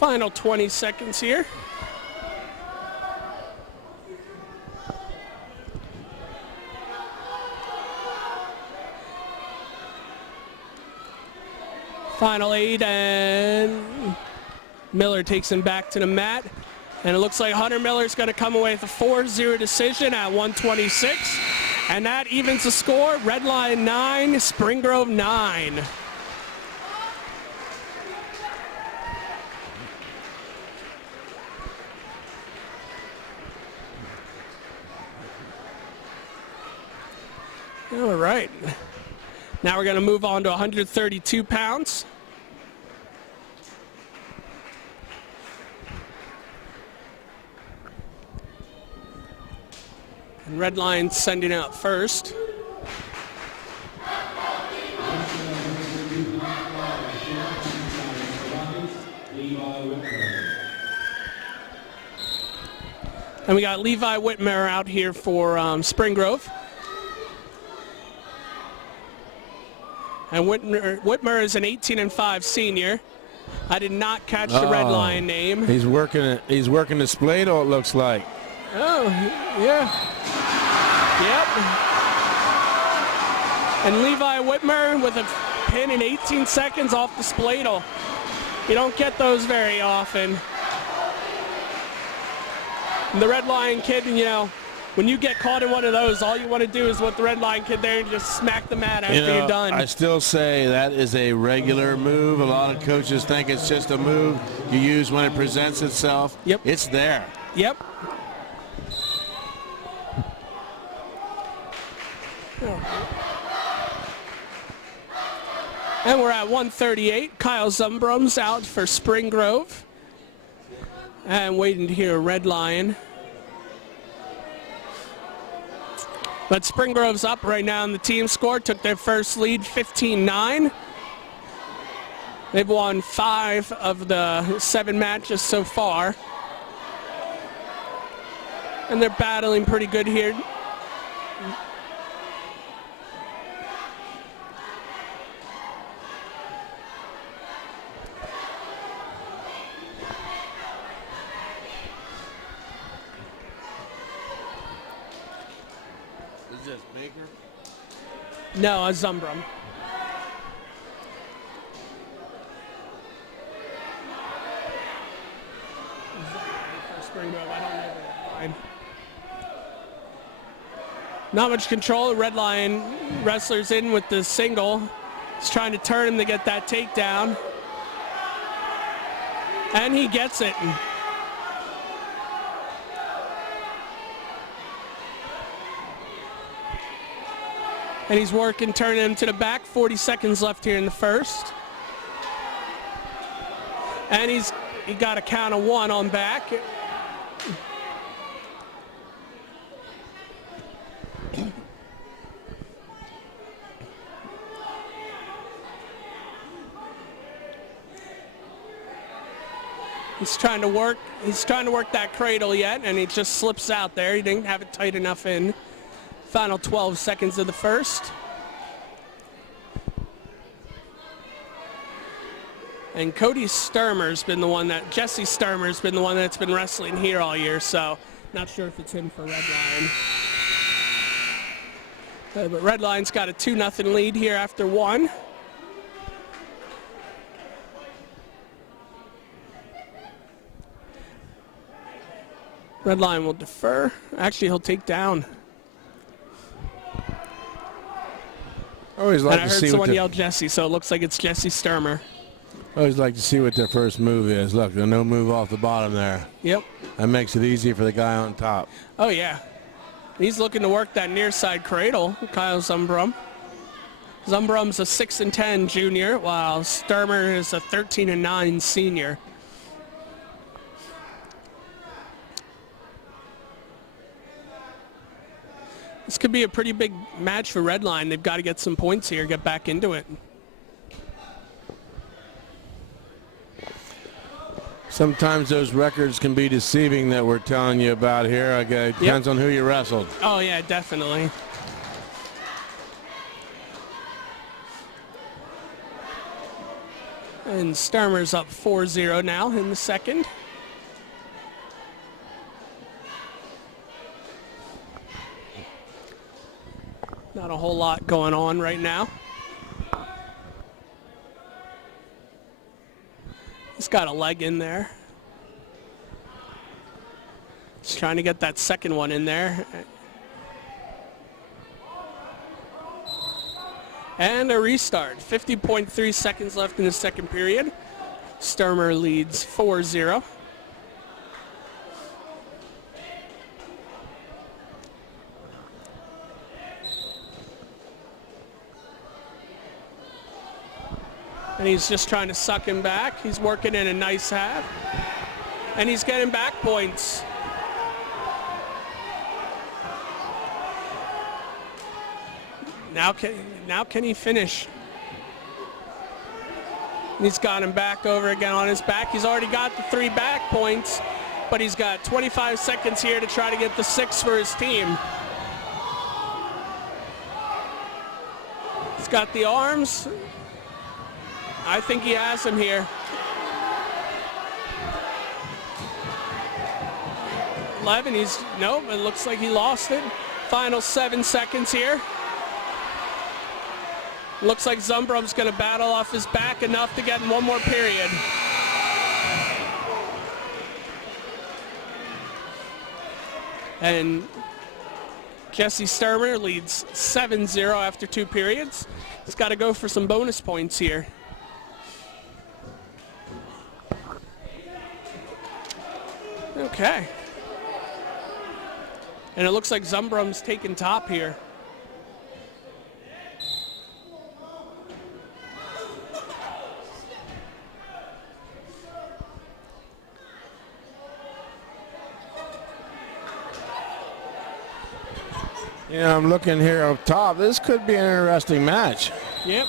Final 20 seconds here. Final 8, and Miller takes him back to the mat. And it looks like Hunter Miller's going to come away with a 4-0 decision at 126. And that evens the score. Red Lion 9, Spring Grove 9. All right. Now we're going to move on to 132 pounds. And Red Lion sending out first. And we got Levi Whitmer out here for Spring Grove. And Whitmer is an 18-5 senior. I did not catch the Red Lion name. He's working the Spladle, it looks like. Oh, yeah. Yep. And Levi Whitmer with a pin in 18 seconds off the Spladle. You don't get those very often. And the Red Lion kid, you know, when you get caught in one of those, all you want to do is what the Red Lion kid there and just smack the mat after you're done. I still say that is a regular move. A lot of coaches think it's just a move you use when it presents itself. Yep. It's there. Yep. And we're at 138. Kyle Zumbrum's out for Spring Grove. And waiting to hear Red Lion. But Spring Grove's up right now in the team score. Took their first lead, 15-9. They've won 5 of the 7 matches so far. And they're battling pretty good here. Is this Baker? No, a Zumbrum. Spring Grove, I don't know the line. Not much control. Red Lion wrestlers in with the single. He's trying to turn him to get that takedown. And he gets it. And he's working, turning him to the back. 40 seconds left here in the first. And he got a count of 1 on back. He's trying to work that cradle yet, and he just slips out there. He didn't have it tight enough in. Final 12 seconds of the first. And Jesse Sturmer's been the one that's been wrestling here all year, so not sure if it's him for Red Lion. But Red Lion's got a 2-0 lead here after 1. Red Lion will defer. Actually, he'll take down. I always like and I heard someone yell Jesse, so it looks like it's Jesse Sturmer. I always like to see what their first move is. Look, there's no move off the bottom there. Yep. That makes it easy for the guy on top. Oh, yeah. He's looking to work that near side cradle, Kyle Zumbrum. Zumbrum's a 6-10 junior, while Sturmer is a 13-9 senior. This could be a pretty big match for Red Lion. They've got to get some points here, get back into it. Sometimes those records can be deceiving that we're telling you about here. It depends on who you wrestled. Oh, yeah, definitely. And Sturmer's up 4-0 now in the second. Not a whole lot going on right now. He's got a leg in there. He's trying to get that second one in there. And a restart. 50.3 seconds left in the second period. Sturmer leads 4-0. And he's just trying to suck him back. He's working in a nice half. And he's getting back points. Now can he finish? He's got him back over again on his back. He's already got the 3 back points, but he's got 25 seconds here to try to get the 6 for his team. He's got the arms. I think he has him here. 11, nope, it looks like he lost it. Final 7 seconds here. Looks like Zumbrum's going to battle off his back enough to get in one more period. And Jesse Sturmer leads 7-0 after 2 periods. He's got to go for some bonus points here. Okay. And it looks like Zumbrum's taking top here. Yeah, I'm looking here up top. This could be an interesting match. Yep.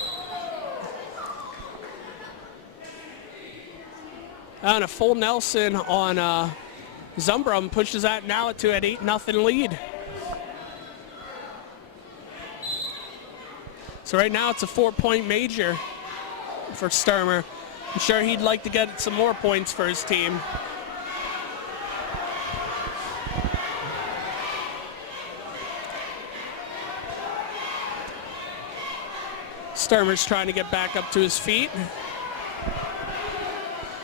And a full Nelson on Zumbrum pushes that now to an 8-0 lead. So right now it's a 4-point major for Sturmer. I'm sure he'd like to get some more points for his team. Sturmer's trying to get back up to his feet.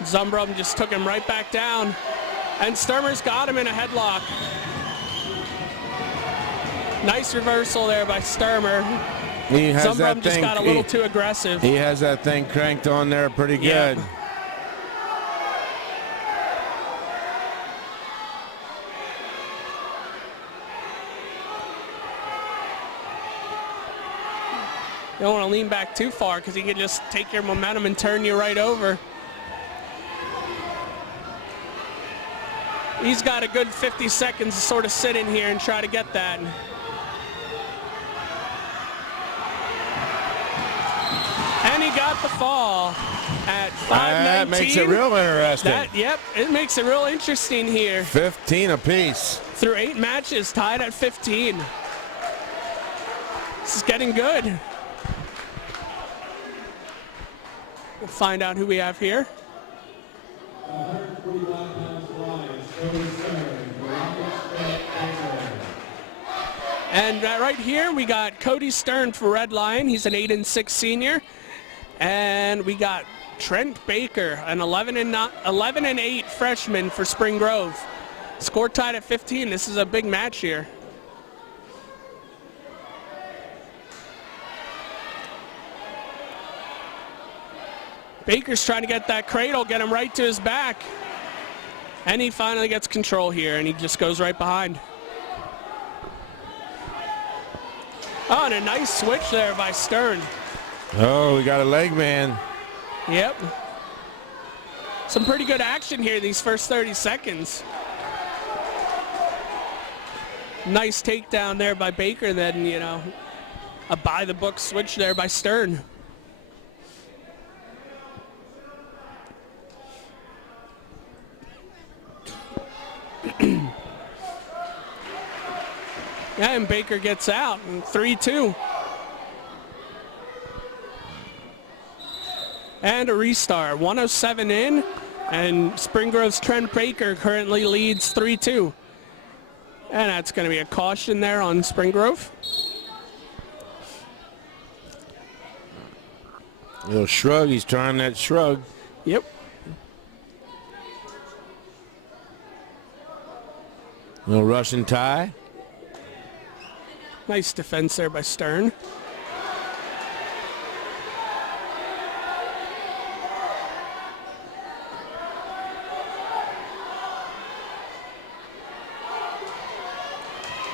Zumbrum just took him right back down. And Sturmer's got him in a headlock. Nice reversal there by Sturmer. He has Zumbrum just got a little too aggressive. He has that thing cranked on there pretty good. Yep. You don't want to lean back too far because he can just take your momentum and turn you right over. He's got a good 50 seconds to sort of sit in here and try to get that. And he got the fall at 5:19. That makes it real interesting. Yep, it makes it real interesting here. 15 apiece. Through 8 matches, tied at 15. This is getting good. We'll find out who we have here. And right here we got Cody Stern for Red Lion. He's an 8-6 senior. And we got Trent Baker, an 11-8 freshman for Spring Grove. Score tied at 15. This is a big match here. Baker's trying to get that cradle, get him right to his back. And he finally gets control here, and he just goes right behind. Oh, and a nice switch there by Stern. Oh, we got a leg man. Yep. Some pretty good action here these first 30 seconds. Nice takedown there by Baker, then, you know, a by-the-book switch there by Stern. Yeah, and Baker gets out, 3-2. And a restart. 107 in, and Spring Grove's Trent Baker currently leads 3-2. And that's going to be a caution there on Spring Grove. Little shrug. He's trying that shrug. Yep. Little Russian tie. Nice defense there by Stern.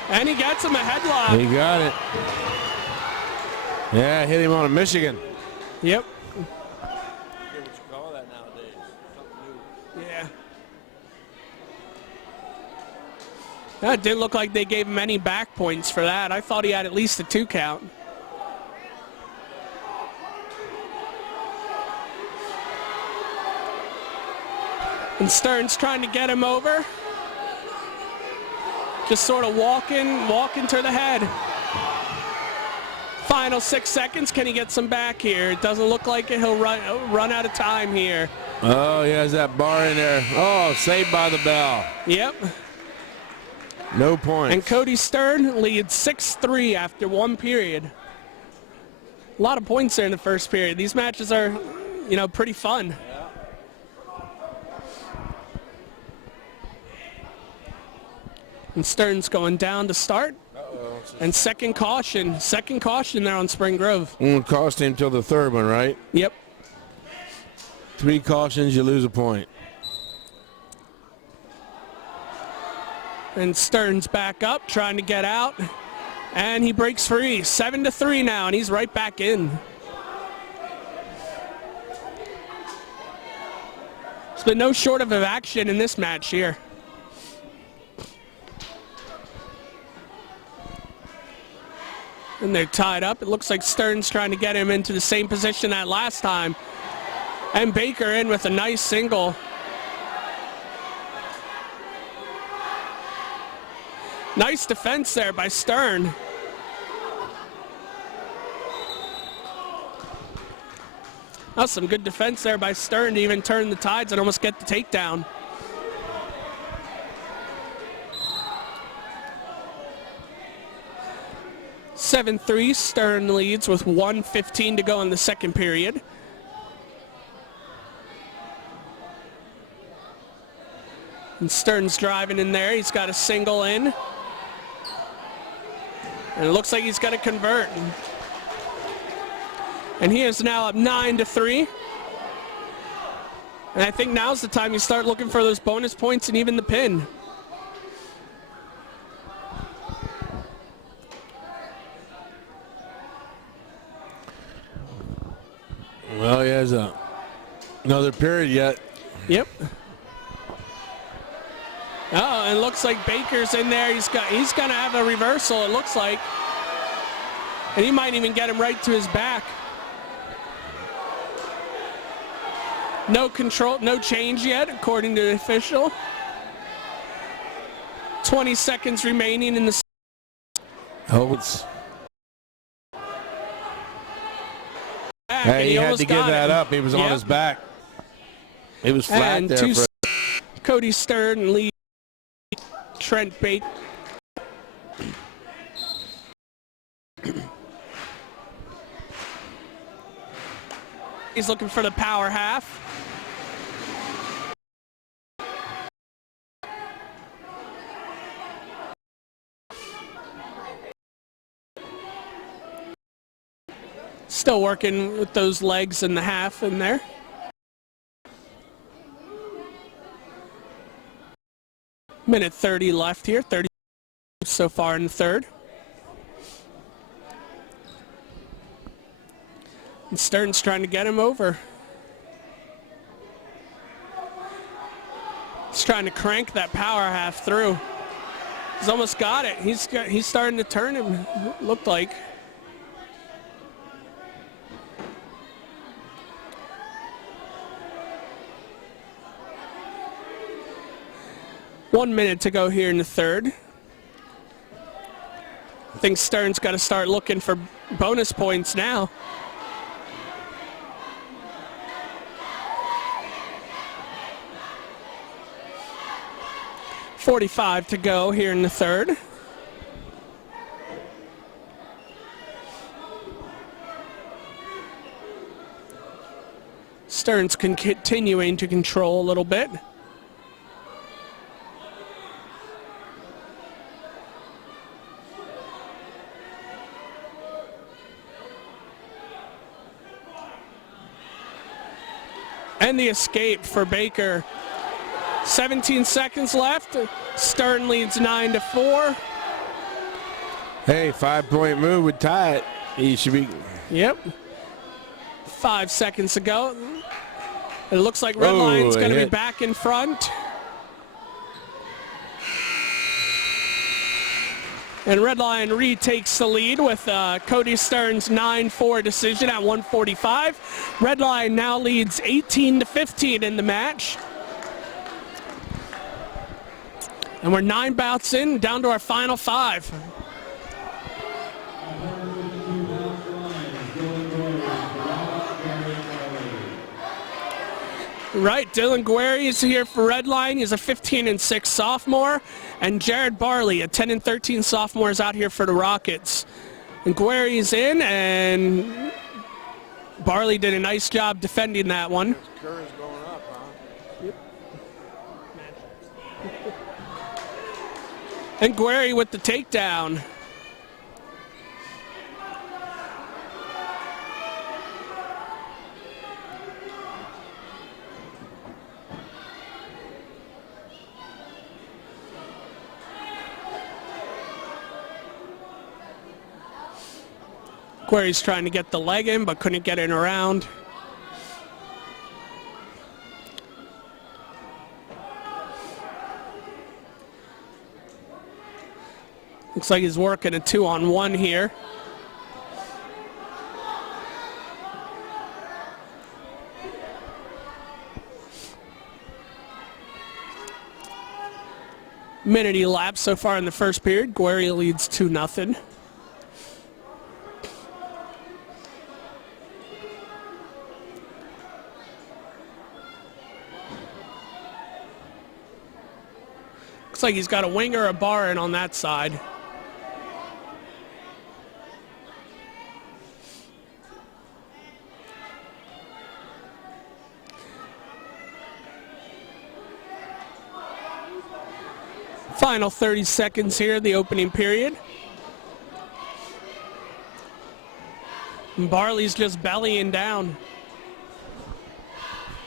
And he gets him a headlock. He got it. Yeah, hit him on a Michigan. Yep. What you call that nowadays? Something new. Yeah. It didn't look like they gave him any back points for that. I thought he had at least a 2 count. And Stern's trying to get him over. Just sort of walking to the head. Final 6 seconds. Can he get some back here? It doesn't look like it. He'll run out of time here. Oh, he has that bar in there. Oh, saved by the bell. Yep. No points. And Cody Stern leads 6-3 after 1 period. A lot of points there in the first period. These matches are, pretty fun. And Stern's going down to start. And second caution there on Spring Grove. Won't cost him till the 3rd one, right? Yep. 3 cautions, you lose a point. And Stern's back up, trying to get out. And he breaks free. 7-3 now, and he's right back in. There's been no shortage of action in this match here. And they're tied up. It looks like Stern's trying to get him into the same position that last time. And Baker in with a nice single. Nice defense there by Stern. That's some good defense there by Stern to even turn the tides and almost get the takedown. (7-3), Stern leads with 1:15 to go in the second period. And Stern's driving in there. He's got a single in. And it looks like he's going to convert. And he is now up 9-3. And I think now's the time you start looking for those bonus points and even the pin. Well, he has another period yet. Yep. Oh, and it looks like Baker's in there. He's going to have a reversal, it looks like. And he might even get him right to his back. No control, no change yet, according to the official. 20 seconds remaining in the... Oh, it's... Hey, he had to give that up. He was on his back. He was flat and there. Cody Stern lead Trent Baker. He's looking for the power half. Still working with those legs and the half in there. Minute 30 left here, 30 so far in the third. And Stern's trying to get him over. He's trying to crank that power half through. He's almost got it. He's starting to turn him, looked like. One minute to go here in the third. I think Stern's got to start looking for bonus points now. .45 to go here in the third. Stearns continuing to control a little bit. And the escape for Baker. 17 seconds left. Stern leads 9-4. Hey, 5-point move would tie it. He should be. Yep. 5 seconds to go. It looks like Red Lion's going to be back in front. And Red Lion retakes the lead with Cody Stern's 9-4 decision at 1:45. Red Lion now leads 18-15 in the match. And we're 9 bouts in, down to our final 5. Right, Dylan Guerri is here for Red Lion. He's a 15-6 sophomore. And Jared Barley, a 10-13 sophomore, is out here for the Rockets. And Guerri's in, and Barley did a nice job defending that one. Current's going up, huh? Yep. And Guerri with the takedown. Guerri's trying to get the leg in, but couldn't get it around. Looks like he's working a 2-on-1 here. Minute elapsed so far in the first period. Guerri leads 2-0. Looks like he's got a wing or a bar in on that side. Final 30 seconds here, the opening period. And Barley's just bellying down.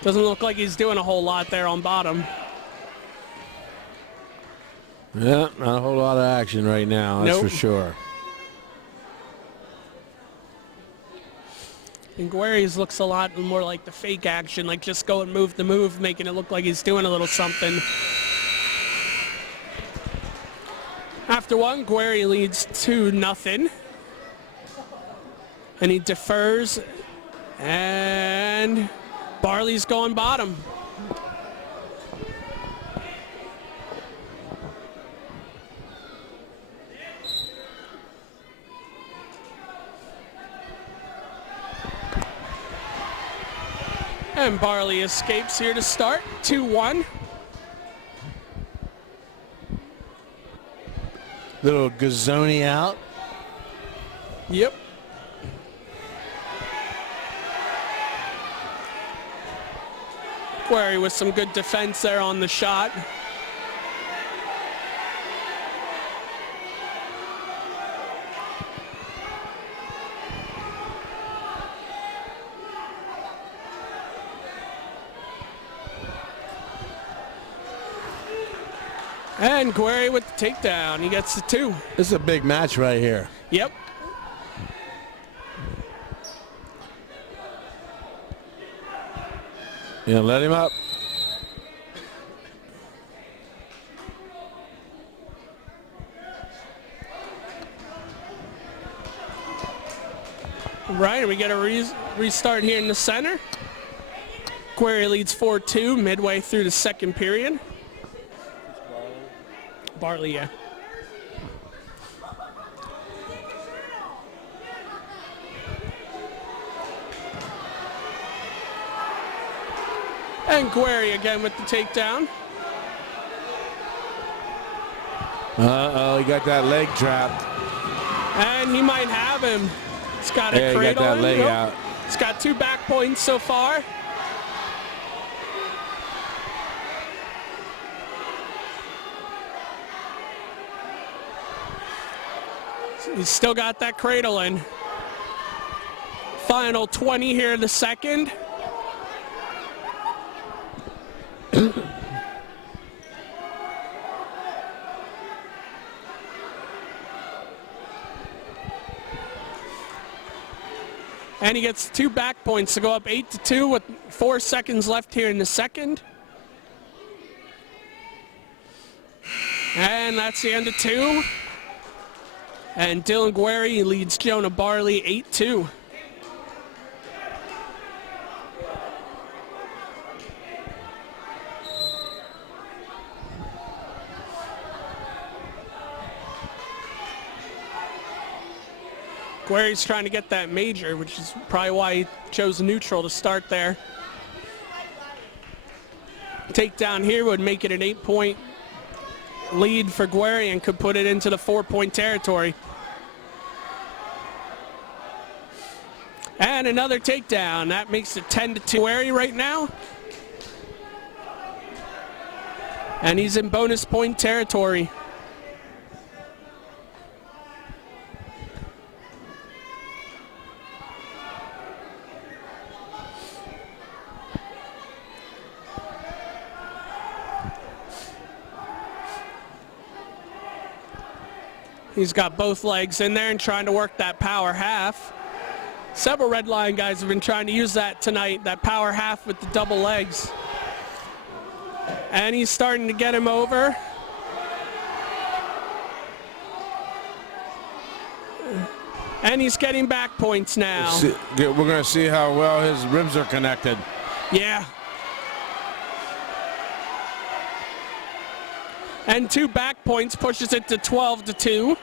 Doesn't look like he's doing a whole lot there on bottom. Yeah, not a whole lot of action right now, that's for sure. And Guerri's looks a lot more like the fake action, like just go and move the move, making it look like he's doing a little something. After one, Guerri leads 2-0. And he defers, and Barley's going bottom. And Barley escapes here to start, 2-1. Little Gazzoni out. Yep. Guerri with some good defense there on the shot. And Guerri with the takedown. He gets the 2. This is a big match right here. Yep. Yeah, let him up. Right, and we get a restart here in the center. Guerri leads 4-2 midway through the second period. Barley, yeah. And Guerri again with the takedown. Uh-oh, he got that leg trapped. And he might have him. He's got a Yeah, he cradle. got that leg out. He's got 2 back points so far. He's still got that cradle in. Final 20 here in the second. And he gets 2 back points to go up 8-2 with 4 seconds left here in the second. And that's the end of 2. And Dylan Guerri leads Jonah Barley 8-2. Guerri's trying to get that major, which is probably why he chose neutral to start there. Takedown here would make it an 8-point lead for Guerri and could put it into the 4-point territory. And another takedown. That makes it 10-2 Guerri right now. And he's in bonus point territory. He's got both legs in there and trying to work that power half. Several Red Lion guys have been trying to use that tonight, that power half with the double legs. And he's starting to get him over. And he's getting back points now. We're going to see how well his ribs are connected. Yeah. And 2 back points pushes it to 12-2.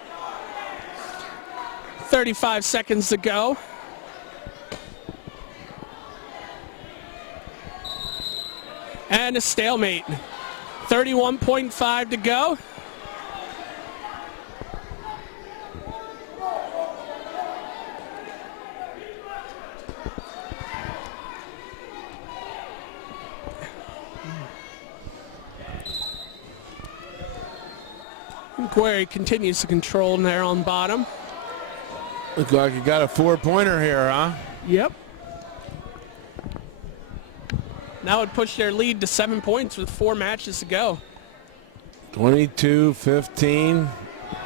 35 seconds to go. And a stalemate. 31.5 to go. Guerri continues to control there on bottom. Looks like you got a 4-pointer here, huh? Yep. That would push their lead to 7 points with 4 matches to go. 22-15.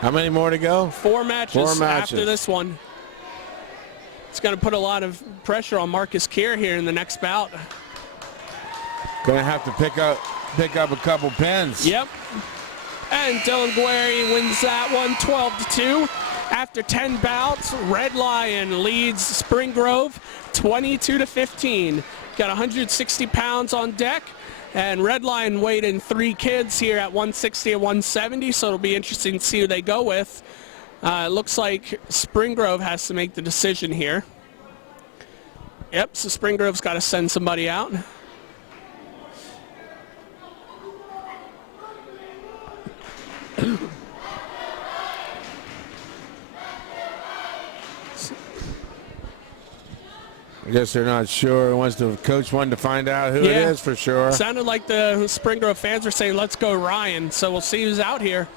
How many more to go? 4 matches after this one. It's going to put a lot of pressure on Marcus Keir here in the next bout. Going to have to pick up a couple pins. Yep. And Dylan Guerri wins that one 12-2. After 10 bouts, Red Lion leads Spring Grove 22-15. Got 160 pounds on deck, and Red Lion weighed in 3 kids here at 160 and 170, so it'll be interesting to see who they go with. It looks like Spring Grove has to make the decision here. Yep, so Spring Grove's got to send somebody out. I guess they're not sure. Coach wanted to find out who it is for sure. Sounded like the Spring Grove fans were saying, let's go Ryan. So we'll see who's out here.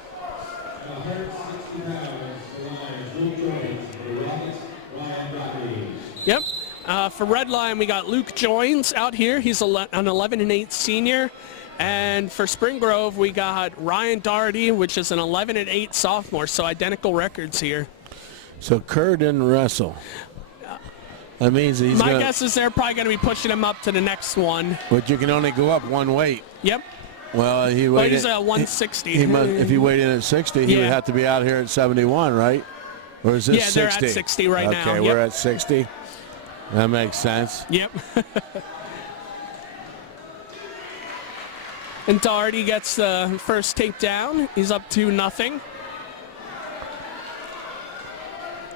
Yep. For Red Lion, we got Luke Joins out here. He's an 11-8 senior. And for Spring Grove, we got Ryan Doherty, which is an 11-8 sophomore. So identical records here. So Kerr didn't wrestle. That means he's My guess is they're probably going to be pushing him up to the next one. But you can only go up 1 weight. Yep. Well, he's at 160. If he weighed in at 60, he would have to be out here at 71, right? Or is this 60? Yeah, they're at 60 right now. Okay, we're at 60. That makes sense. Yep. And Doherty gets the first takedown. He's up 2-0.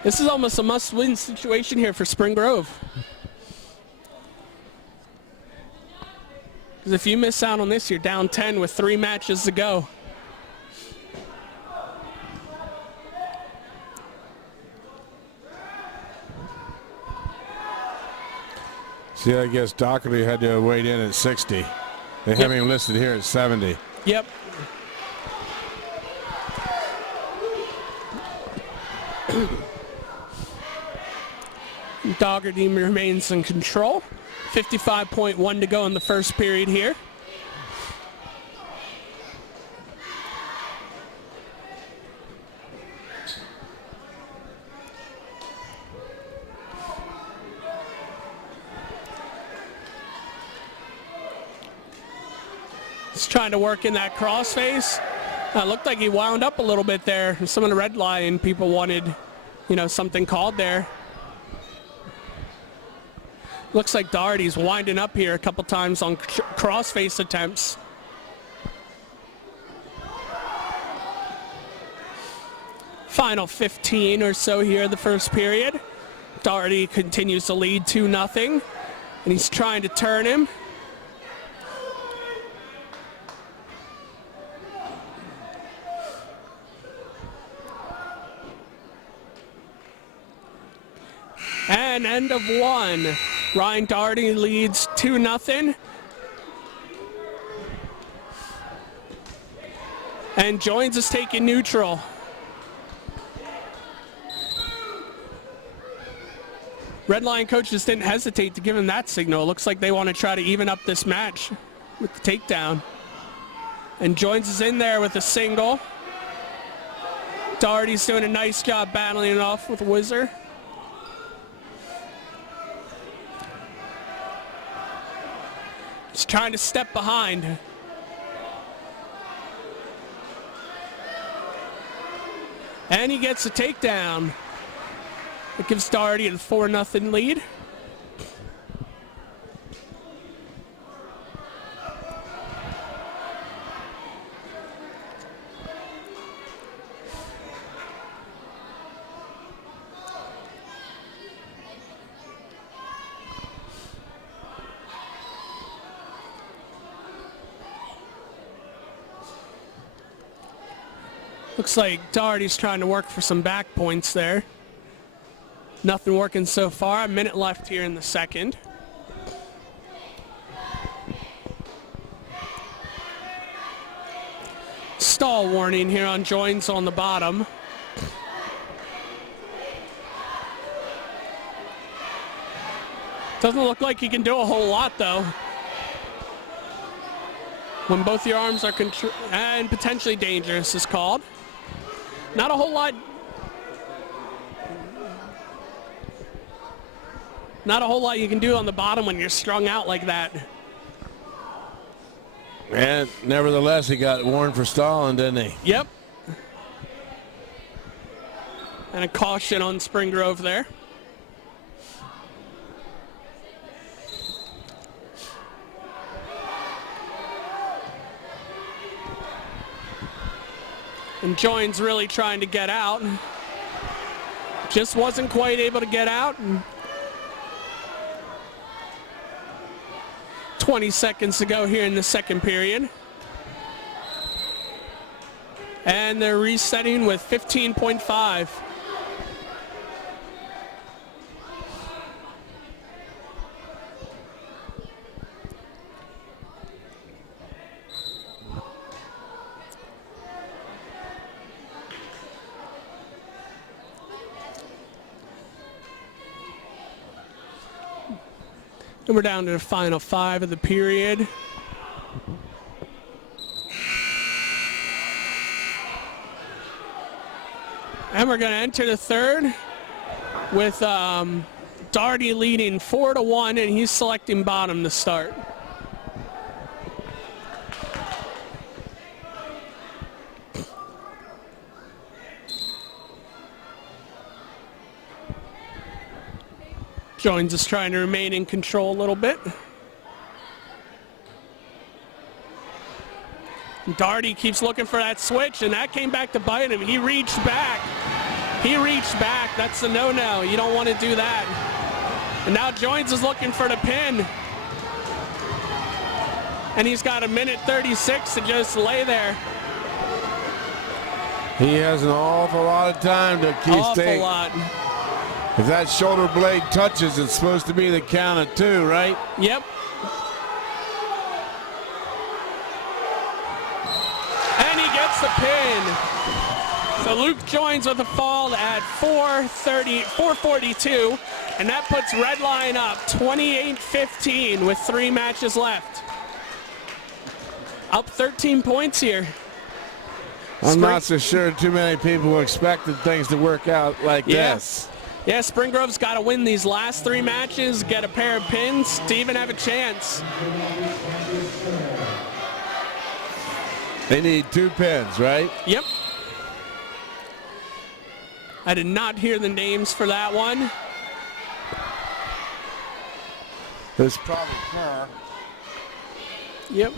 This is almost a must-win situation here for Spring Grove. Because if you miss out on this, you're down 10 with 3 matches to go. See, I guess Doherty had to wait in at 60. They have him listed here at 70. Yep. Doherty remains in control. 55.1 to go in the first period here. He's trying to work in that crossface. Looked like he wound up a little bit there. Some of the red line people wanted, something called there. Looks like Doherty's winding up here a couple times on crossface attempts. Final 15 or so here in the first period. Doherty continues to lead 2-0, and he's trying to turn him. And end of one. Ryan Doherty leads 2-0. And Joins is taking neutral. Red Line coaches didn't hesitate to give him that signal. It looks like they want to try to even up this match with the takedown. And Joins is in there with a single. Doherty's doing a nice job battling it off with Whizzer. He's trying to step behind. And he gets a takedown. It gives Doherty a 4-0 lead. Looks like Doherty's trying to work for some back points there. Nothing working so far. A minute left here in the second. Stall warning here on Joins on the bottom. Doesn't look like he can do a whole lot though. When both your arms are and potentially dangerous is called. Not a whole lot. Not a whole lot you can do on the bottom when you're strung out like that. And nevertheless, he got warned for stalling, didn't he? Yep. And a caution on Spring Grove there. And Joins really trying to get out. Just wasn't quite able to get out. 20 seconds to go here in the second period. And they're resetting with 15.5. And we're down to the final 5 of the period. And we're going to enter the third with Doherty leading 4-1, and he's selecting bottom to start. Joins is trying to remain in control a little bit. Doherty keeps looking for that switch, and that came back to bite him. He reached back. He reached back. That's a no-no. You don't want to do that. And now Joins is looking for the pin. And he's got a minute 36 to just lay there. He has an awful lot of time to keep staying. Awful lot. If that shoulder blade touches, it's supposed to be the count of 2, right? Yep. And he gets the pin. So Luke joins with a fall at 442, and that puts Redline up 28-15 with 3 matches left. Up 13 points here. I'm not so sure too many people expected things to work out like this. Yeah, Spring Grove's got to win these last 3 matches, get a pair of pins to even have a chance. They need 2 pins, right? Yep. I did not hear the names for that one. It's probably Kerr. Yep.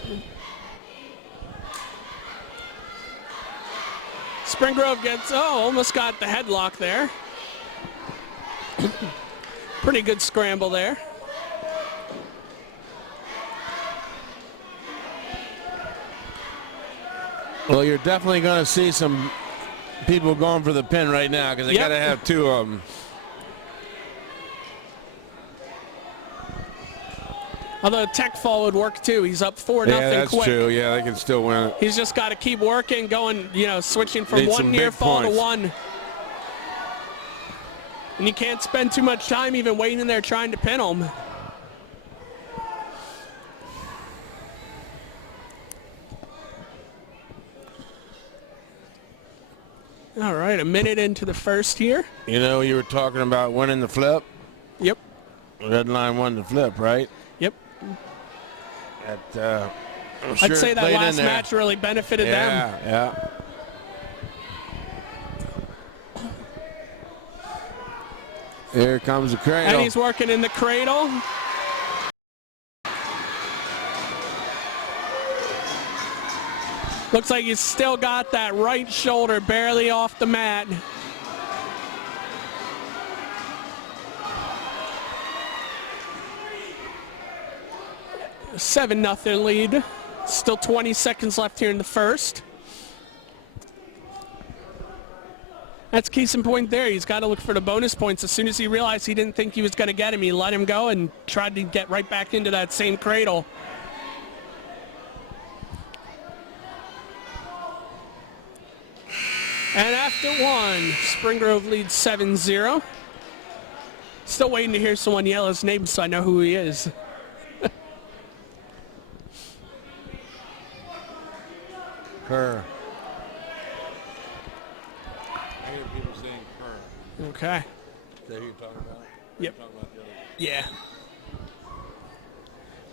Spring Grove gets, almost got the headlock there. Pretty good scramble there. Well, you're definitely going to see some people going for the pin right now because they got to have 2 of them. Although tech fall would work too. He's up 4-0 quick. Yeah, that's true. Yeah, they can still win it. He's just got to keep working, going, switching from Need 1 near fall points. to 1. And you can't spend too much time even waiting there trying to pin him. All right, a minute into the first here. You were talking about winning the flip. Yep. Redline won the flip, right? Yep. I'd say that last match really benefited them. Yeah. Here comes the cradle. And he's working in the cradle. Looks like he's still got that right shoulder barely off the mat. A 7-0 lead. Still 20 seconds left here in the first. That's case in point there. He's got to look for the bonus points. As soon as he realized he didn't think he was going to get him, he let him go and tried to get right back into that same cradle. And after 1, Spring Grove leads 7-0. Still waiting to hear someone yell his name so I know who he is. Kerr. I hear people saying Kerr. Okay. Is that who you're talking about? Yep. Talking about the other Yeah.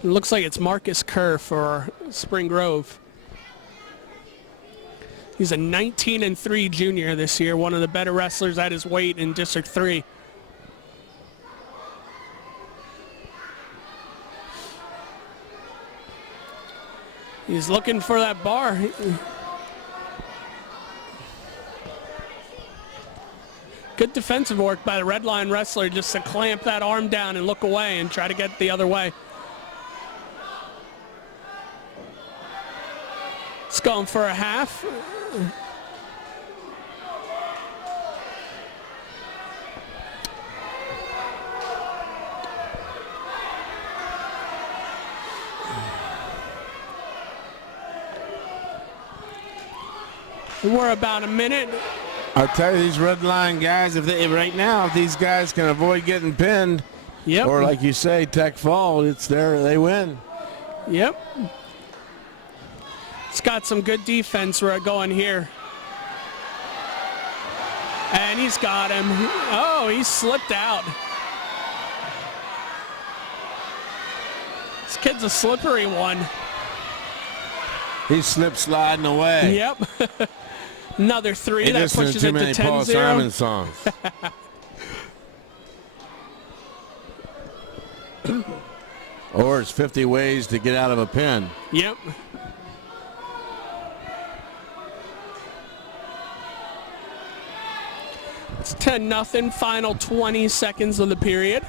It looks like it's Marcus Kerr for Spring Grove. He's a 19-3 junior this year, one of the better wrestlers at his weight in District 3. He's looking for that bar. Good defensive work by the Redline wrestler just to clamp that arm down and look away and try to get the other way. It's going for a half. We're about a minute. I'll tell you, these red line guys, if these guys can avoid getting pinned, Yep. or like you say, tech fall, it's there, they win. Yep. It's got some good defense going here. And he's got him. Oh, he slipped out. This kid's a slippery one. He slipped sliding away. Yep. Another 3 He that listened pushes to it too to many Paul 10-0. Simon songs. Or it's 50 ways to get out of a pin. Yep. It's 10-0, final 20 seconds of the period.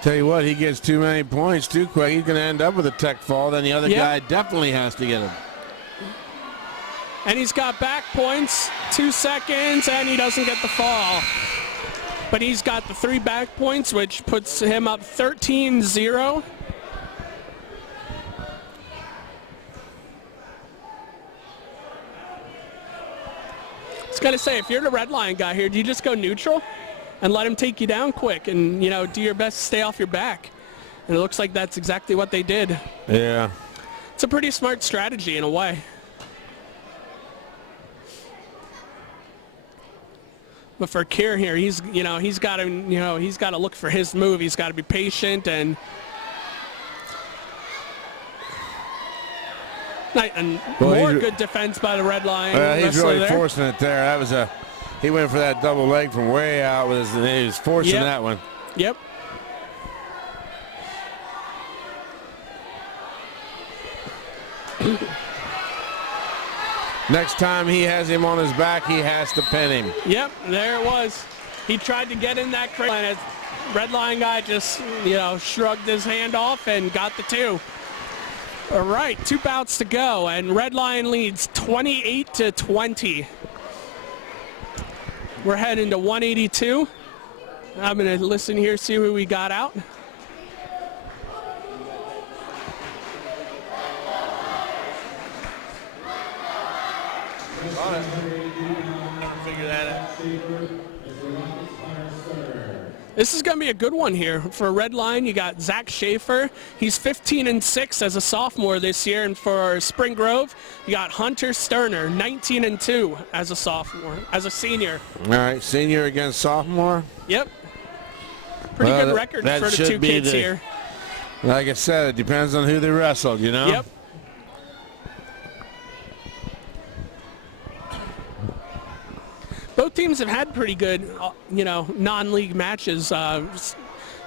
Tell you what, he gets too many points too quick. He's going to end up with a tech fall. Then the other guy definitely has to get him. And he's got back points, 2 seconds, and he doesn't get the fall. But he's got the 3 back points, which puts him up 13-0. I was going to say, if you're the red line guy here, do you just go neutral and let him take you down quick and, you know, do your best to stay off your back? And it looks like that's exactly what they did. Yeah. It's a pretty smart strategy in a way. But for Kier here, he's got to look for his move. He's got to be patient and more good defense by the red line. He's really forcing it there. He went for that double leg from way out with he was forcing that one. Yep. Next time he has him on his back, he has to pin him. Yep, there it was. He tried to get in that crate, and red line guy just, shrugged his hand off and got the 2. All right, 2 bouts to go, and red line leads 28-20. We're heading to 182. I'm going to listen here, see who we got out. Figure that out. This is going to be a good one here. For red line, you got Zach Schaefer. He's 15-6 as a sophomore this year. And for Spring Grove, you got Hunter Sterner, 19-2 as a senior. All right, senior against sophomore. Yep. Pretty good record for the 2 kids here. Like I said, it depends on who they wrestled, you know? Yep. Both teams have had pretty good, non-league matches.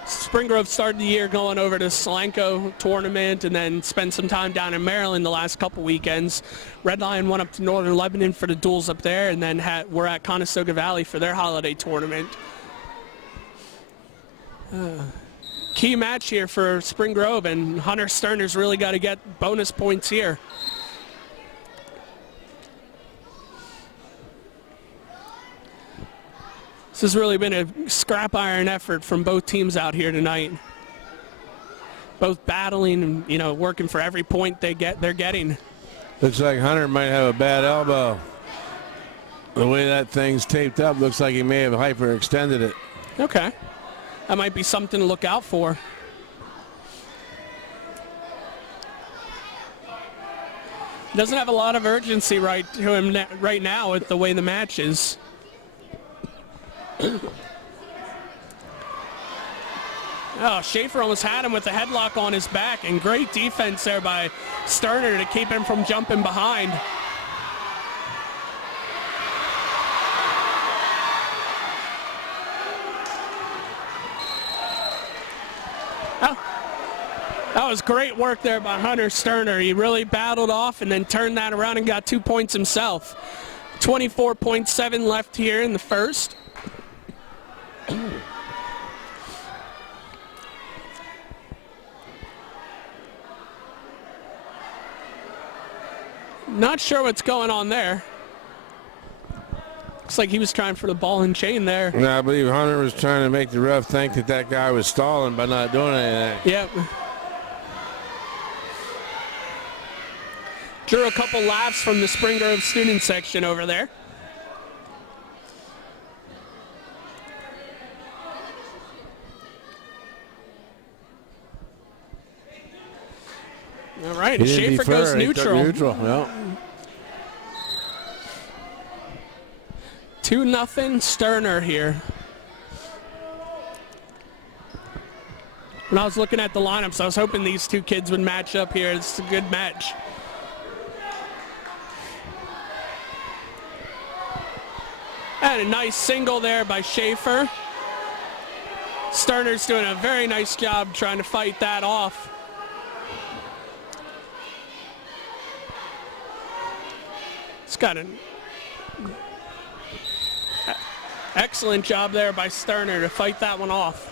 Spring Grove started the year going over to Solanco tournament and then spent some time down in Maryland the last couple weekends. Red Lion went up to Northern Lebanon for the duels up there, and then we're at Conestoga Valley for their holiday tournament. Key match here for Spring Grove, and Hunter Sterner's really got to get bonus points here. This has really been a scrap iron effort from both teams out here tonight. Both battling and, working for every point they're getting. Looks like Hunter might have a bad elbow. The way that thing's taped up, looks like he may have hyperextended it. Okay. That might be something to look out for. Doesn't have a lot of urgency right to him right now with the way the match is. Oh, Schaefer almost had him with a headlock on his back, and great defense there by Sterner to keep him from jumping behind. Oh, that was great work there by Hunter Sterner. He really battled off and then turned that around and got 2 points himself. 24.7 left here in the first. Not sure what's going on there. Looks like he was trying for the ball and chain there. Yeah, I believe Hunter was trying to make the ref think that guy was stalling by not doing anything. Yep. Drew a couple laughs from the Spring Grove student section over there. All right, and Schaefer goes neutral. Yep. 2-0 Sterner here. When I was looking at the lineups, I was hoping these 2 kids would match up here. It's a good match. And a nice single there by Schaefer. Sterner's doing a very nice job trying to fight that off. It's got an excellent job there by Sterner to fight that one off.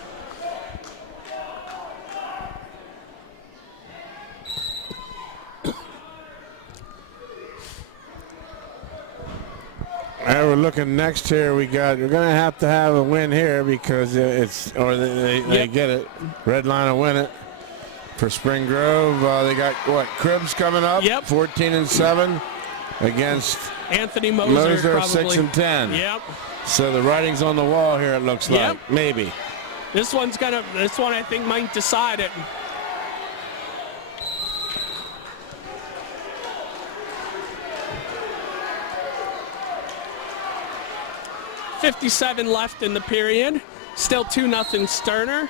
And we're looking next here. We're going to have a win here because they get it. Red Line will win it. For Spring Grove, they got Cribs coming up. Yep. 14-7 against Anthony Moser, probably. 6-10. Yep. So the writing's on the wall here. It looks like maybe. This one I think might decide it. .57 left in the period. Still 2-0 Sterner.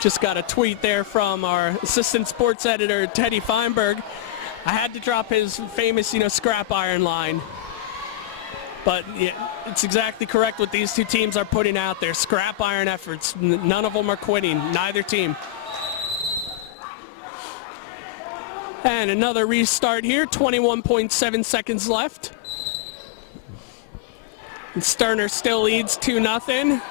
Just got a tweet there from our assistant sports editor, Teddy Feinberg. I had to drop his famous, scrap iron line. But yeah, it's exactly correct what these two teams are putting out there. Scrap iron efforts. None of them are quitting, neither team. And another restart here, 21.7 seconds left. And Sterner still leads 2-0.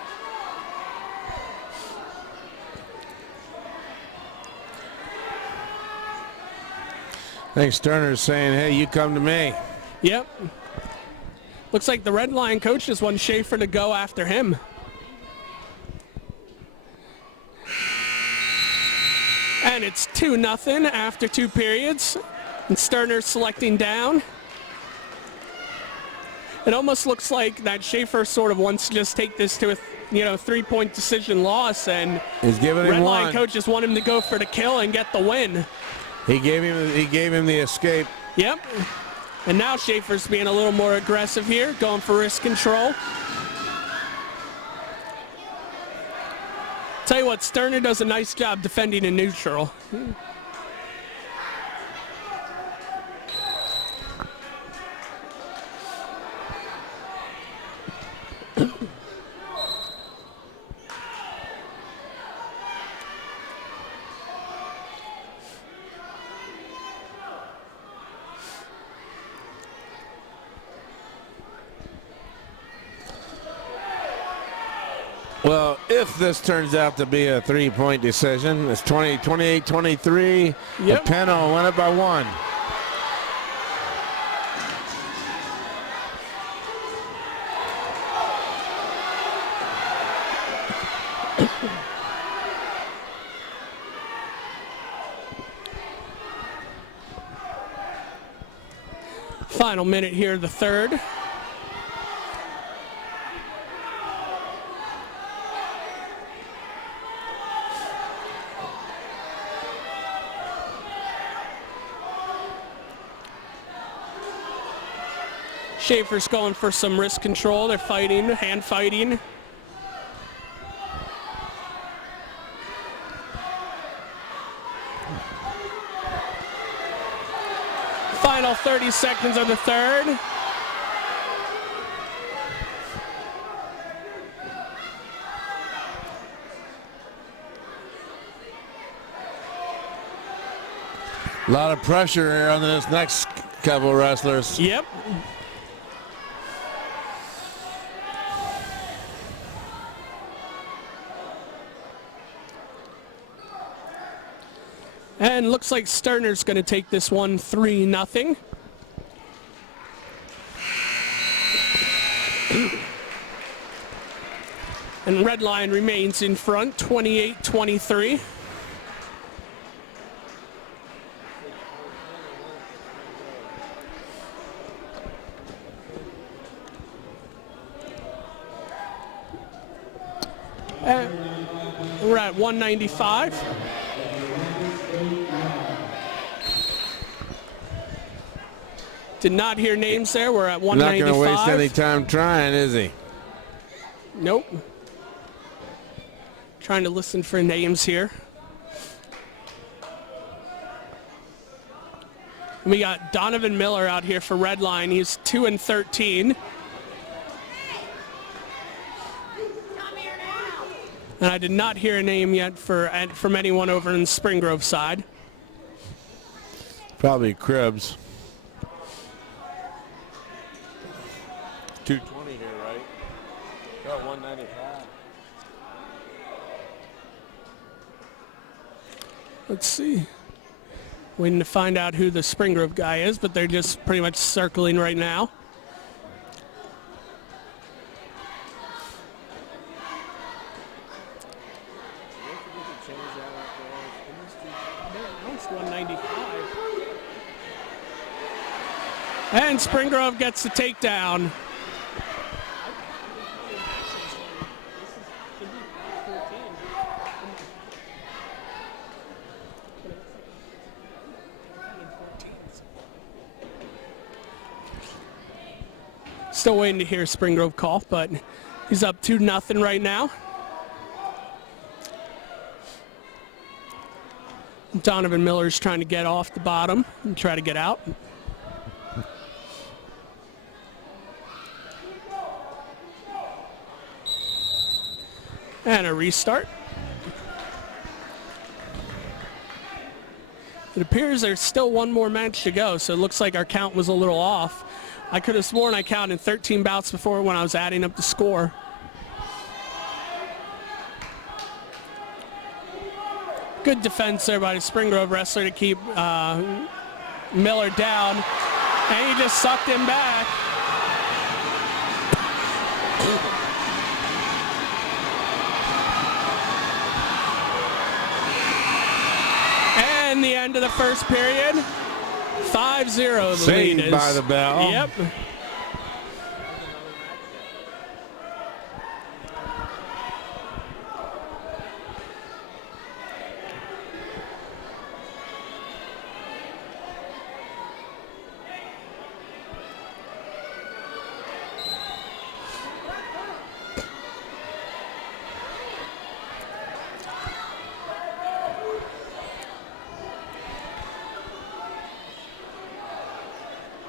I think Sterner's saying, hey, you come to me. Yep. Looks like the Red Line coach just wants Schaefer to go after him. And it's 2-0 after 2 periods. And Sterner selecting down. It almost looks like that Schaefer sort of wants to just take this to a 3-point decision loss, and he's giving him Red one. Line coach just want him to go for the kill and get the win. He gave him the escape. Yep. And now Schaefer's being a little more aggressive here, going for wrist control. Tell you what, Sterner does a nice job defending in neutral. Well, if this turns out to be a 3-point decision, it's 28-23. Yep. The Penn will win it by 1. Final minute here, the third. Schaefer's going for some wrist control. They're fighting, hand fighting. Final 30 seconds of the third. A lot of pressure here on this next couple wrestlers. Yep. And looks like Sterner's going to take this one 3-0. And Red Line remains in front, 28-23. We're at 195. Did not hear names there. We're at 195. Not going to waste any time trying, is he? Nope. Trying to listen for names here. We got Donovan Miller out here for Red Line. He's 2-13. And I did not hear a name yet from anyone over in Spring Grove side. Probably Cribs. Let's see. Waiting to find out who the Spring Grove guy is, but they're just pretty much circling right now. And Spring Grove gets the takedown. Still waiting to hear Spring Grove call, but he's up 2-0 right now. Donovan Miller's trying to get off the bottom and try to get out. And a restart. It appears there's still one more match to go, so it looks like our count was a little off. I could have sworn I counted 13 bouts before when I was adding up the score. Good defense there by the Spring Grove wrestler to keep Miller down. And he just sucked him back. And the end of the first period. 5-0 the lead is. By the bell. Yep.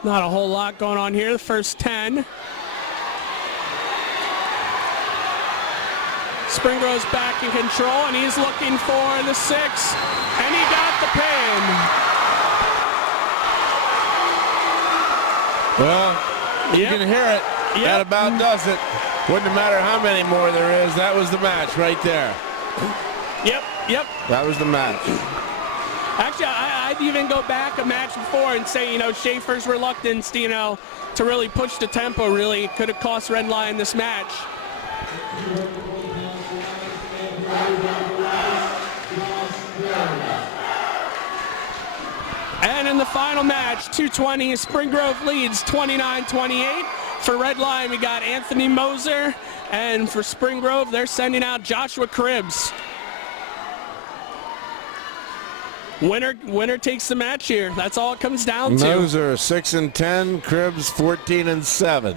Not a whole lot going on here. The first 10. Spring Grove's back in control, and he's looking for the 6. And he got the pin. Well, you can hear it. That about does it. Wouldn't matter how many more there is. That was the match right there. Yep. That was the match. Actually, I'd even go back a match before and say, Schaefer's reluctance, to really push the tempo really could have cost Red Lion this match. And in the final match, 220, Spring Grove leads 29-28. For Red Lion, we got Anthony Moser, and for Spring Grove, they're sending out Joshua Cribbs. Winner takes the match here. That's all it comes down to. Moser 6-10, Cribbs 14-7.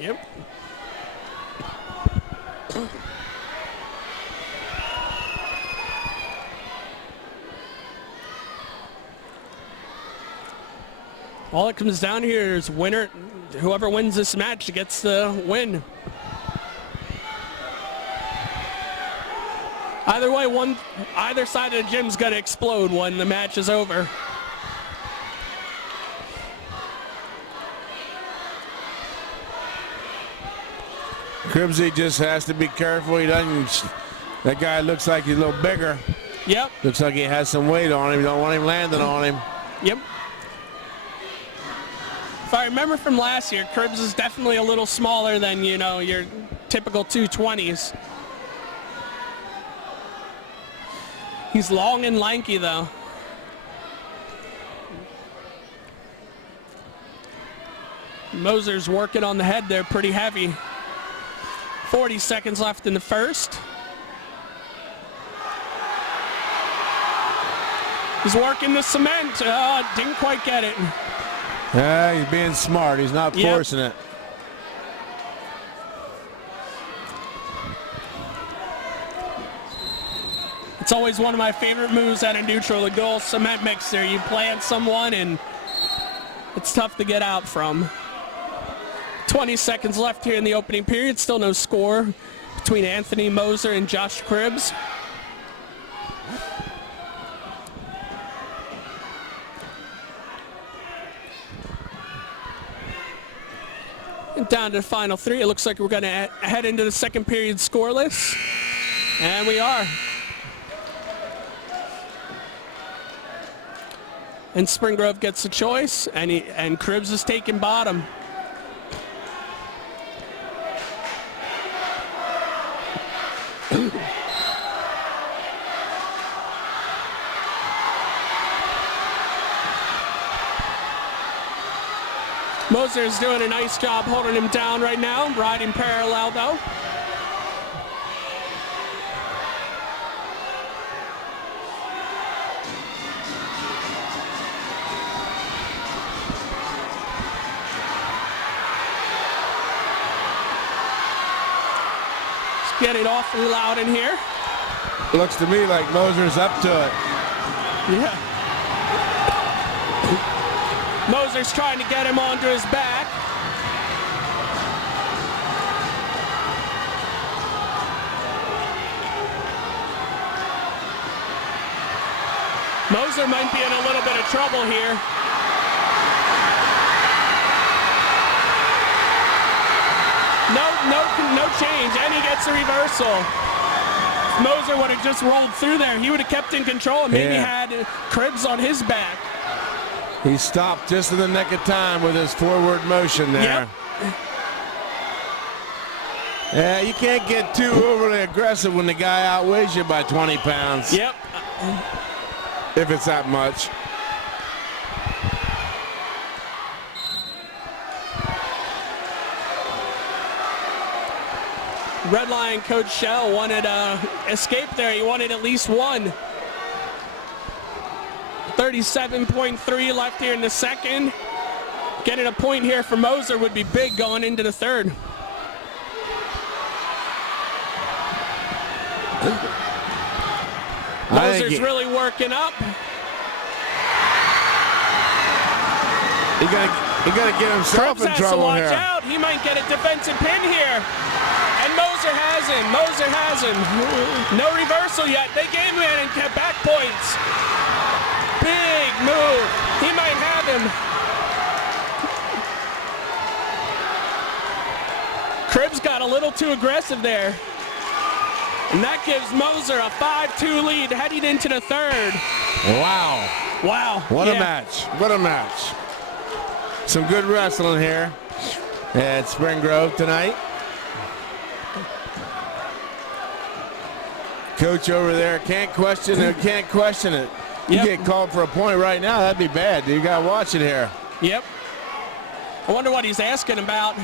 Yep. All it comes down here is winner. Whoever wins this match gets the win. Either way, either side of the gym's going to explode when the match is over. Cribbsy just has to be careful. He doesn't. That guy looks like he's a little bigger. Yep. Looks like he has some weight on him. You don't want him landing on him. Yep. If I remember from last year, Cribbs is definitely a little smaller than, your typical 220s. He's long and lanky, though. Moser's working on the head there pretty heavy. 40 seconds left in the first. He's working the cement. Didn't quite get it. Yeah, he's being smart. He's not forcing it. It's always one of my favorite moves at a neutral, the goal cement mixer. You plant someone and it's tough to get out from. 20 seconds left here in the opening period. Still no score between Anthony Moser and Josh Cribbs. And down to the final 3. It looks like we're going to head into the second period scoreless. And we are. And Spring Grove gets the choice, and Cribbs is taking bottom. Moser is doing a nice job holding him down right now, riding parallel though. It's getting awfully loud in here. Looks to me like Moser's up to it. Yeah. Moser's trying to get him onto his back. Moser might be in a little bit of trouble here. No change, and he gets a reversal. If Moser would have just rolled through there, he would have kept in control and maybe had Cribbs on his back. He stopped just in the nick of time with his forward motion there. Yep. Yeah, you can't get too overly aggressive when the guy outweighs you by 20 pounds. Yep. If it's that much. Red Lion Coach Shell wanted escape there. He wanted at least one. 37.3 left here in the second. Getting a point here for Moser would be big going into the third. Moser's really working up. He got to get himself in trouble here. Watch out. He might get a defensive pin here. And Moser has him. Moser has him. No reversal yet. They game man and kept back points. Big move. He might have him. Cribbs got a little too aggressive there. And that gives Moser a 5-2 lead heading into the third. Wow. Wow. What a match. What a match. Some good wrestling here at Spring Grove tonight. Coach over there can't question it. You get called for a point right now, that'd be bad. You got to watch it here. Yep. I wonder what he's asking about.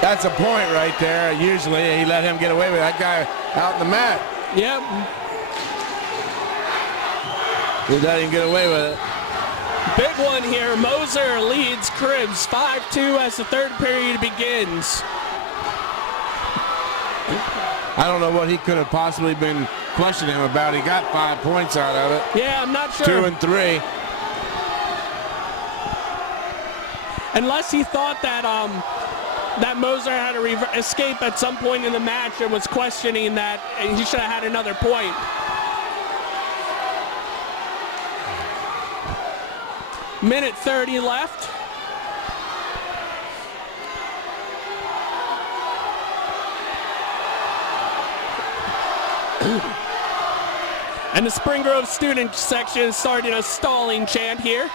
That's a point right there. Usually he let him get away with that guy out in the mat. Yep. He let him get away with it. Big one here. Moser leads Cribbs 5-2 as the third period begins. I don't know what he could have possibly been questioning him about. He got 5 points out of it. Yeah, I'm not sure. 2 and 3. Unless he thought that that Moser had to escape at some point in the match and was questioning that he should have had another point. Minute 30 left. And the Spring Grove student section is starting a stalling chant here.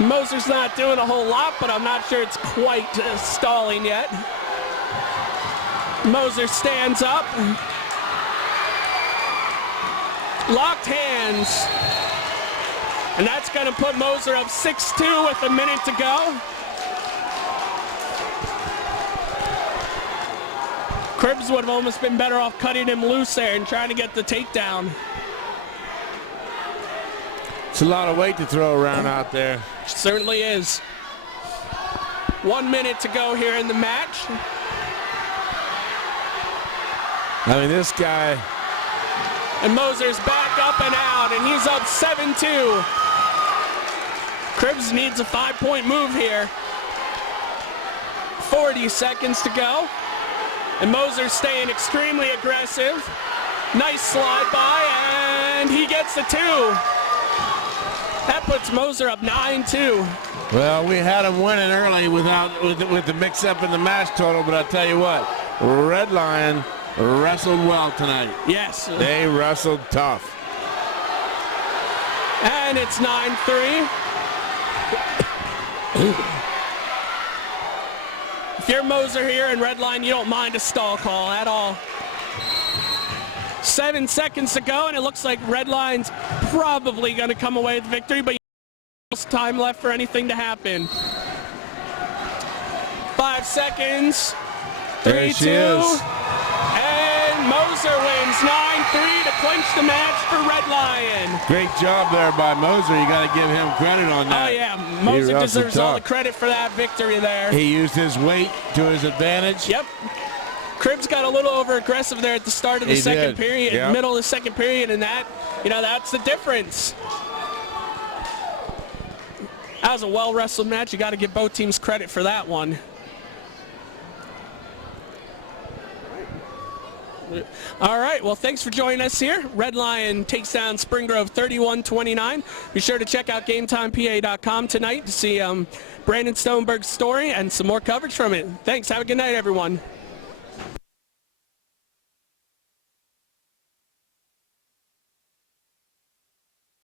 Moser's not doing a whole lot, but I'm not sure it's quite stalling yet. Moser stands up. Locked hands. And that's going to put Moser up 6-2 with a minute to go. Cribbs would have almost been better off cutting him loose there and trying to get the takedown. It's a lot of weight to throw around out there. Certainly is. 1 minute to go here in the match. I mean, this guy. And Moser's back up and out, and he's up 7-2. Cribbs needs a 5-point move here. 40 seconds to go. And Moser's staying extremely aggressive. Nice slide by, and he gets the 2. That puts Moser up 9-2. Well, we had him winning early with the mix-up in the match total, but I'll tell you what, Red Lion wrestled well tonight. Yes. They wrestled tough. And it's 9-3. If you're Moser here in Red Lion, you don't mind a stall call at all. 7 seconds to go, and it looks like Red Lion's probably going to come away with victory, but there's time left for anything to happen. 5 seconds. 3-2. And Moser wins 9-3 to clinch the match for Red Lion. Great job there by Moser. You got to give him credit on that. Oh, yeah. Moser deserves all the credit for that victory there. He used his weight to his advantage. Yep. Cribbs got a little over-aggressive there at the start of the second period, middle of the second period, and that's the difference. That was a well-wrestled match. You got to give both teams credit for that one. All right, well, thanks for joining us here. Red Lion takes down Spring Grove 31-29. Be sure to check out GameTimePA.com tonight to see Brandon Stoneberg's story and some more coverage from it. Thanks. Have a good night, everyone.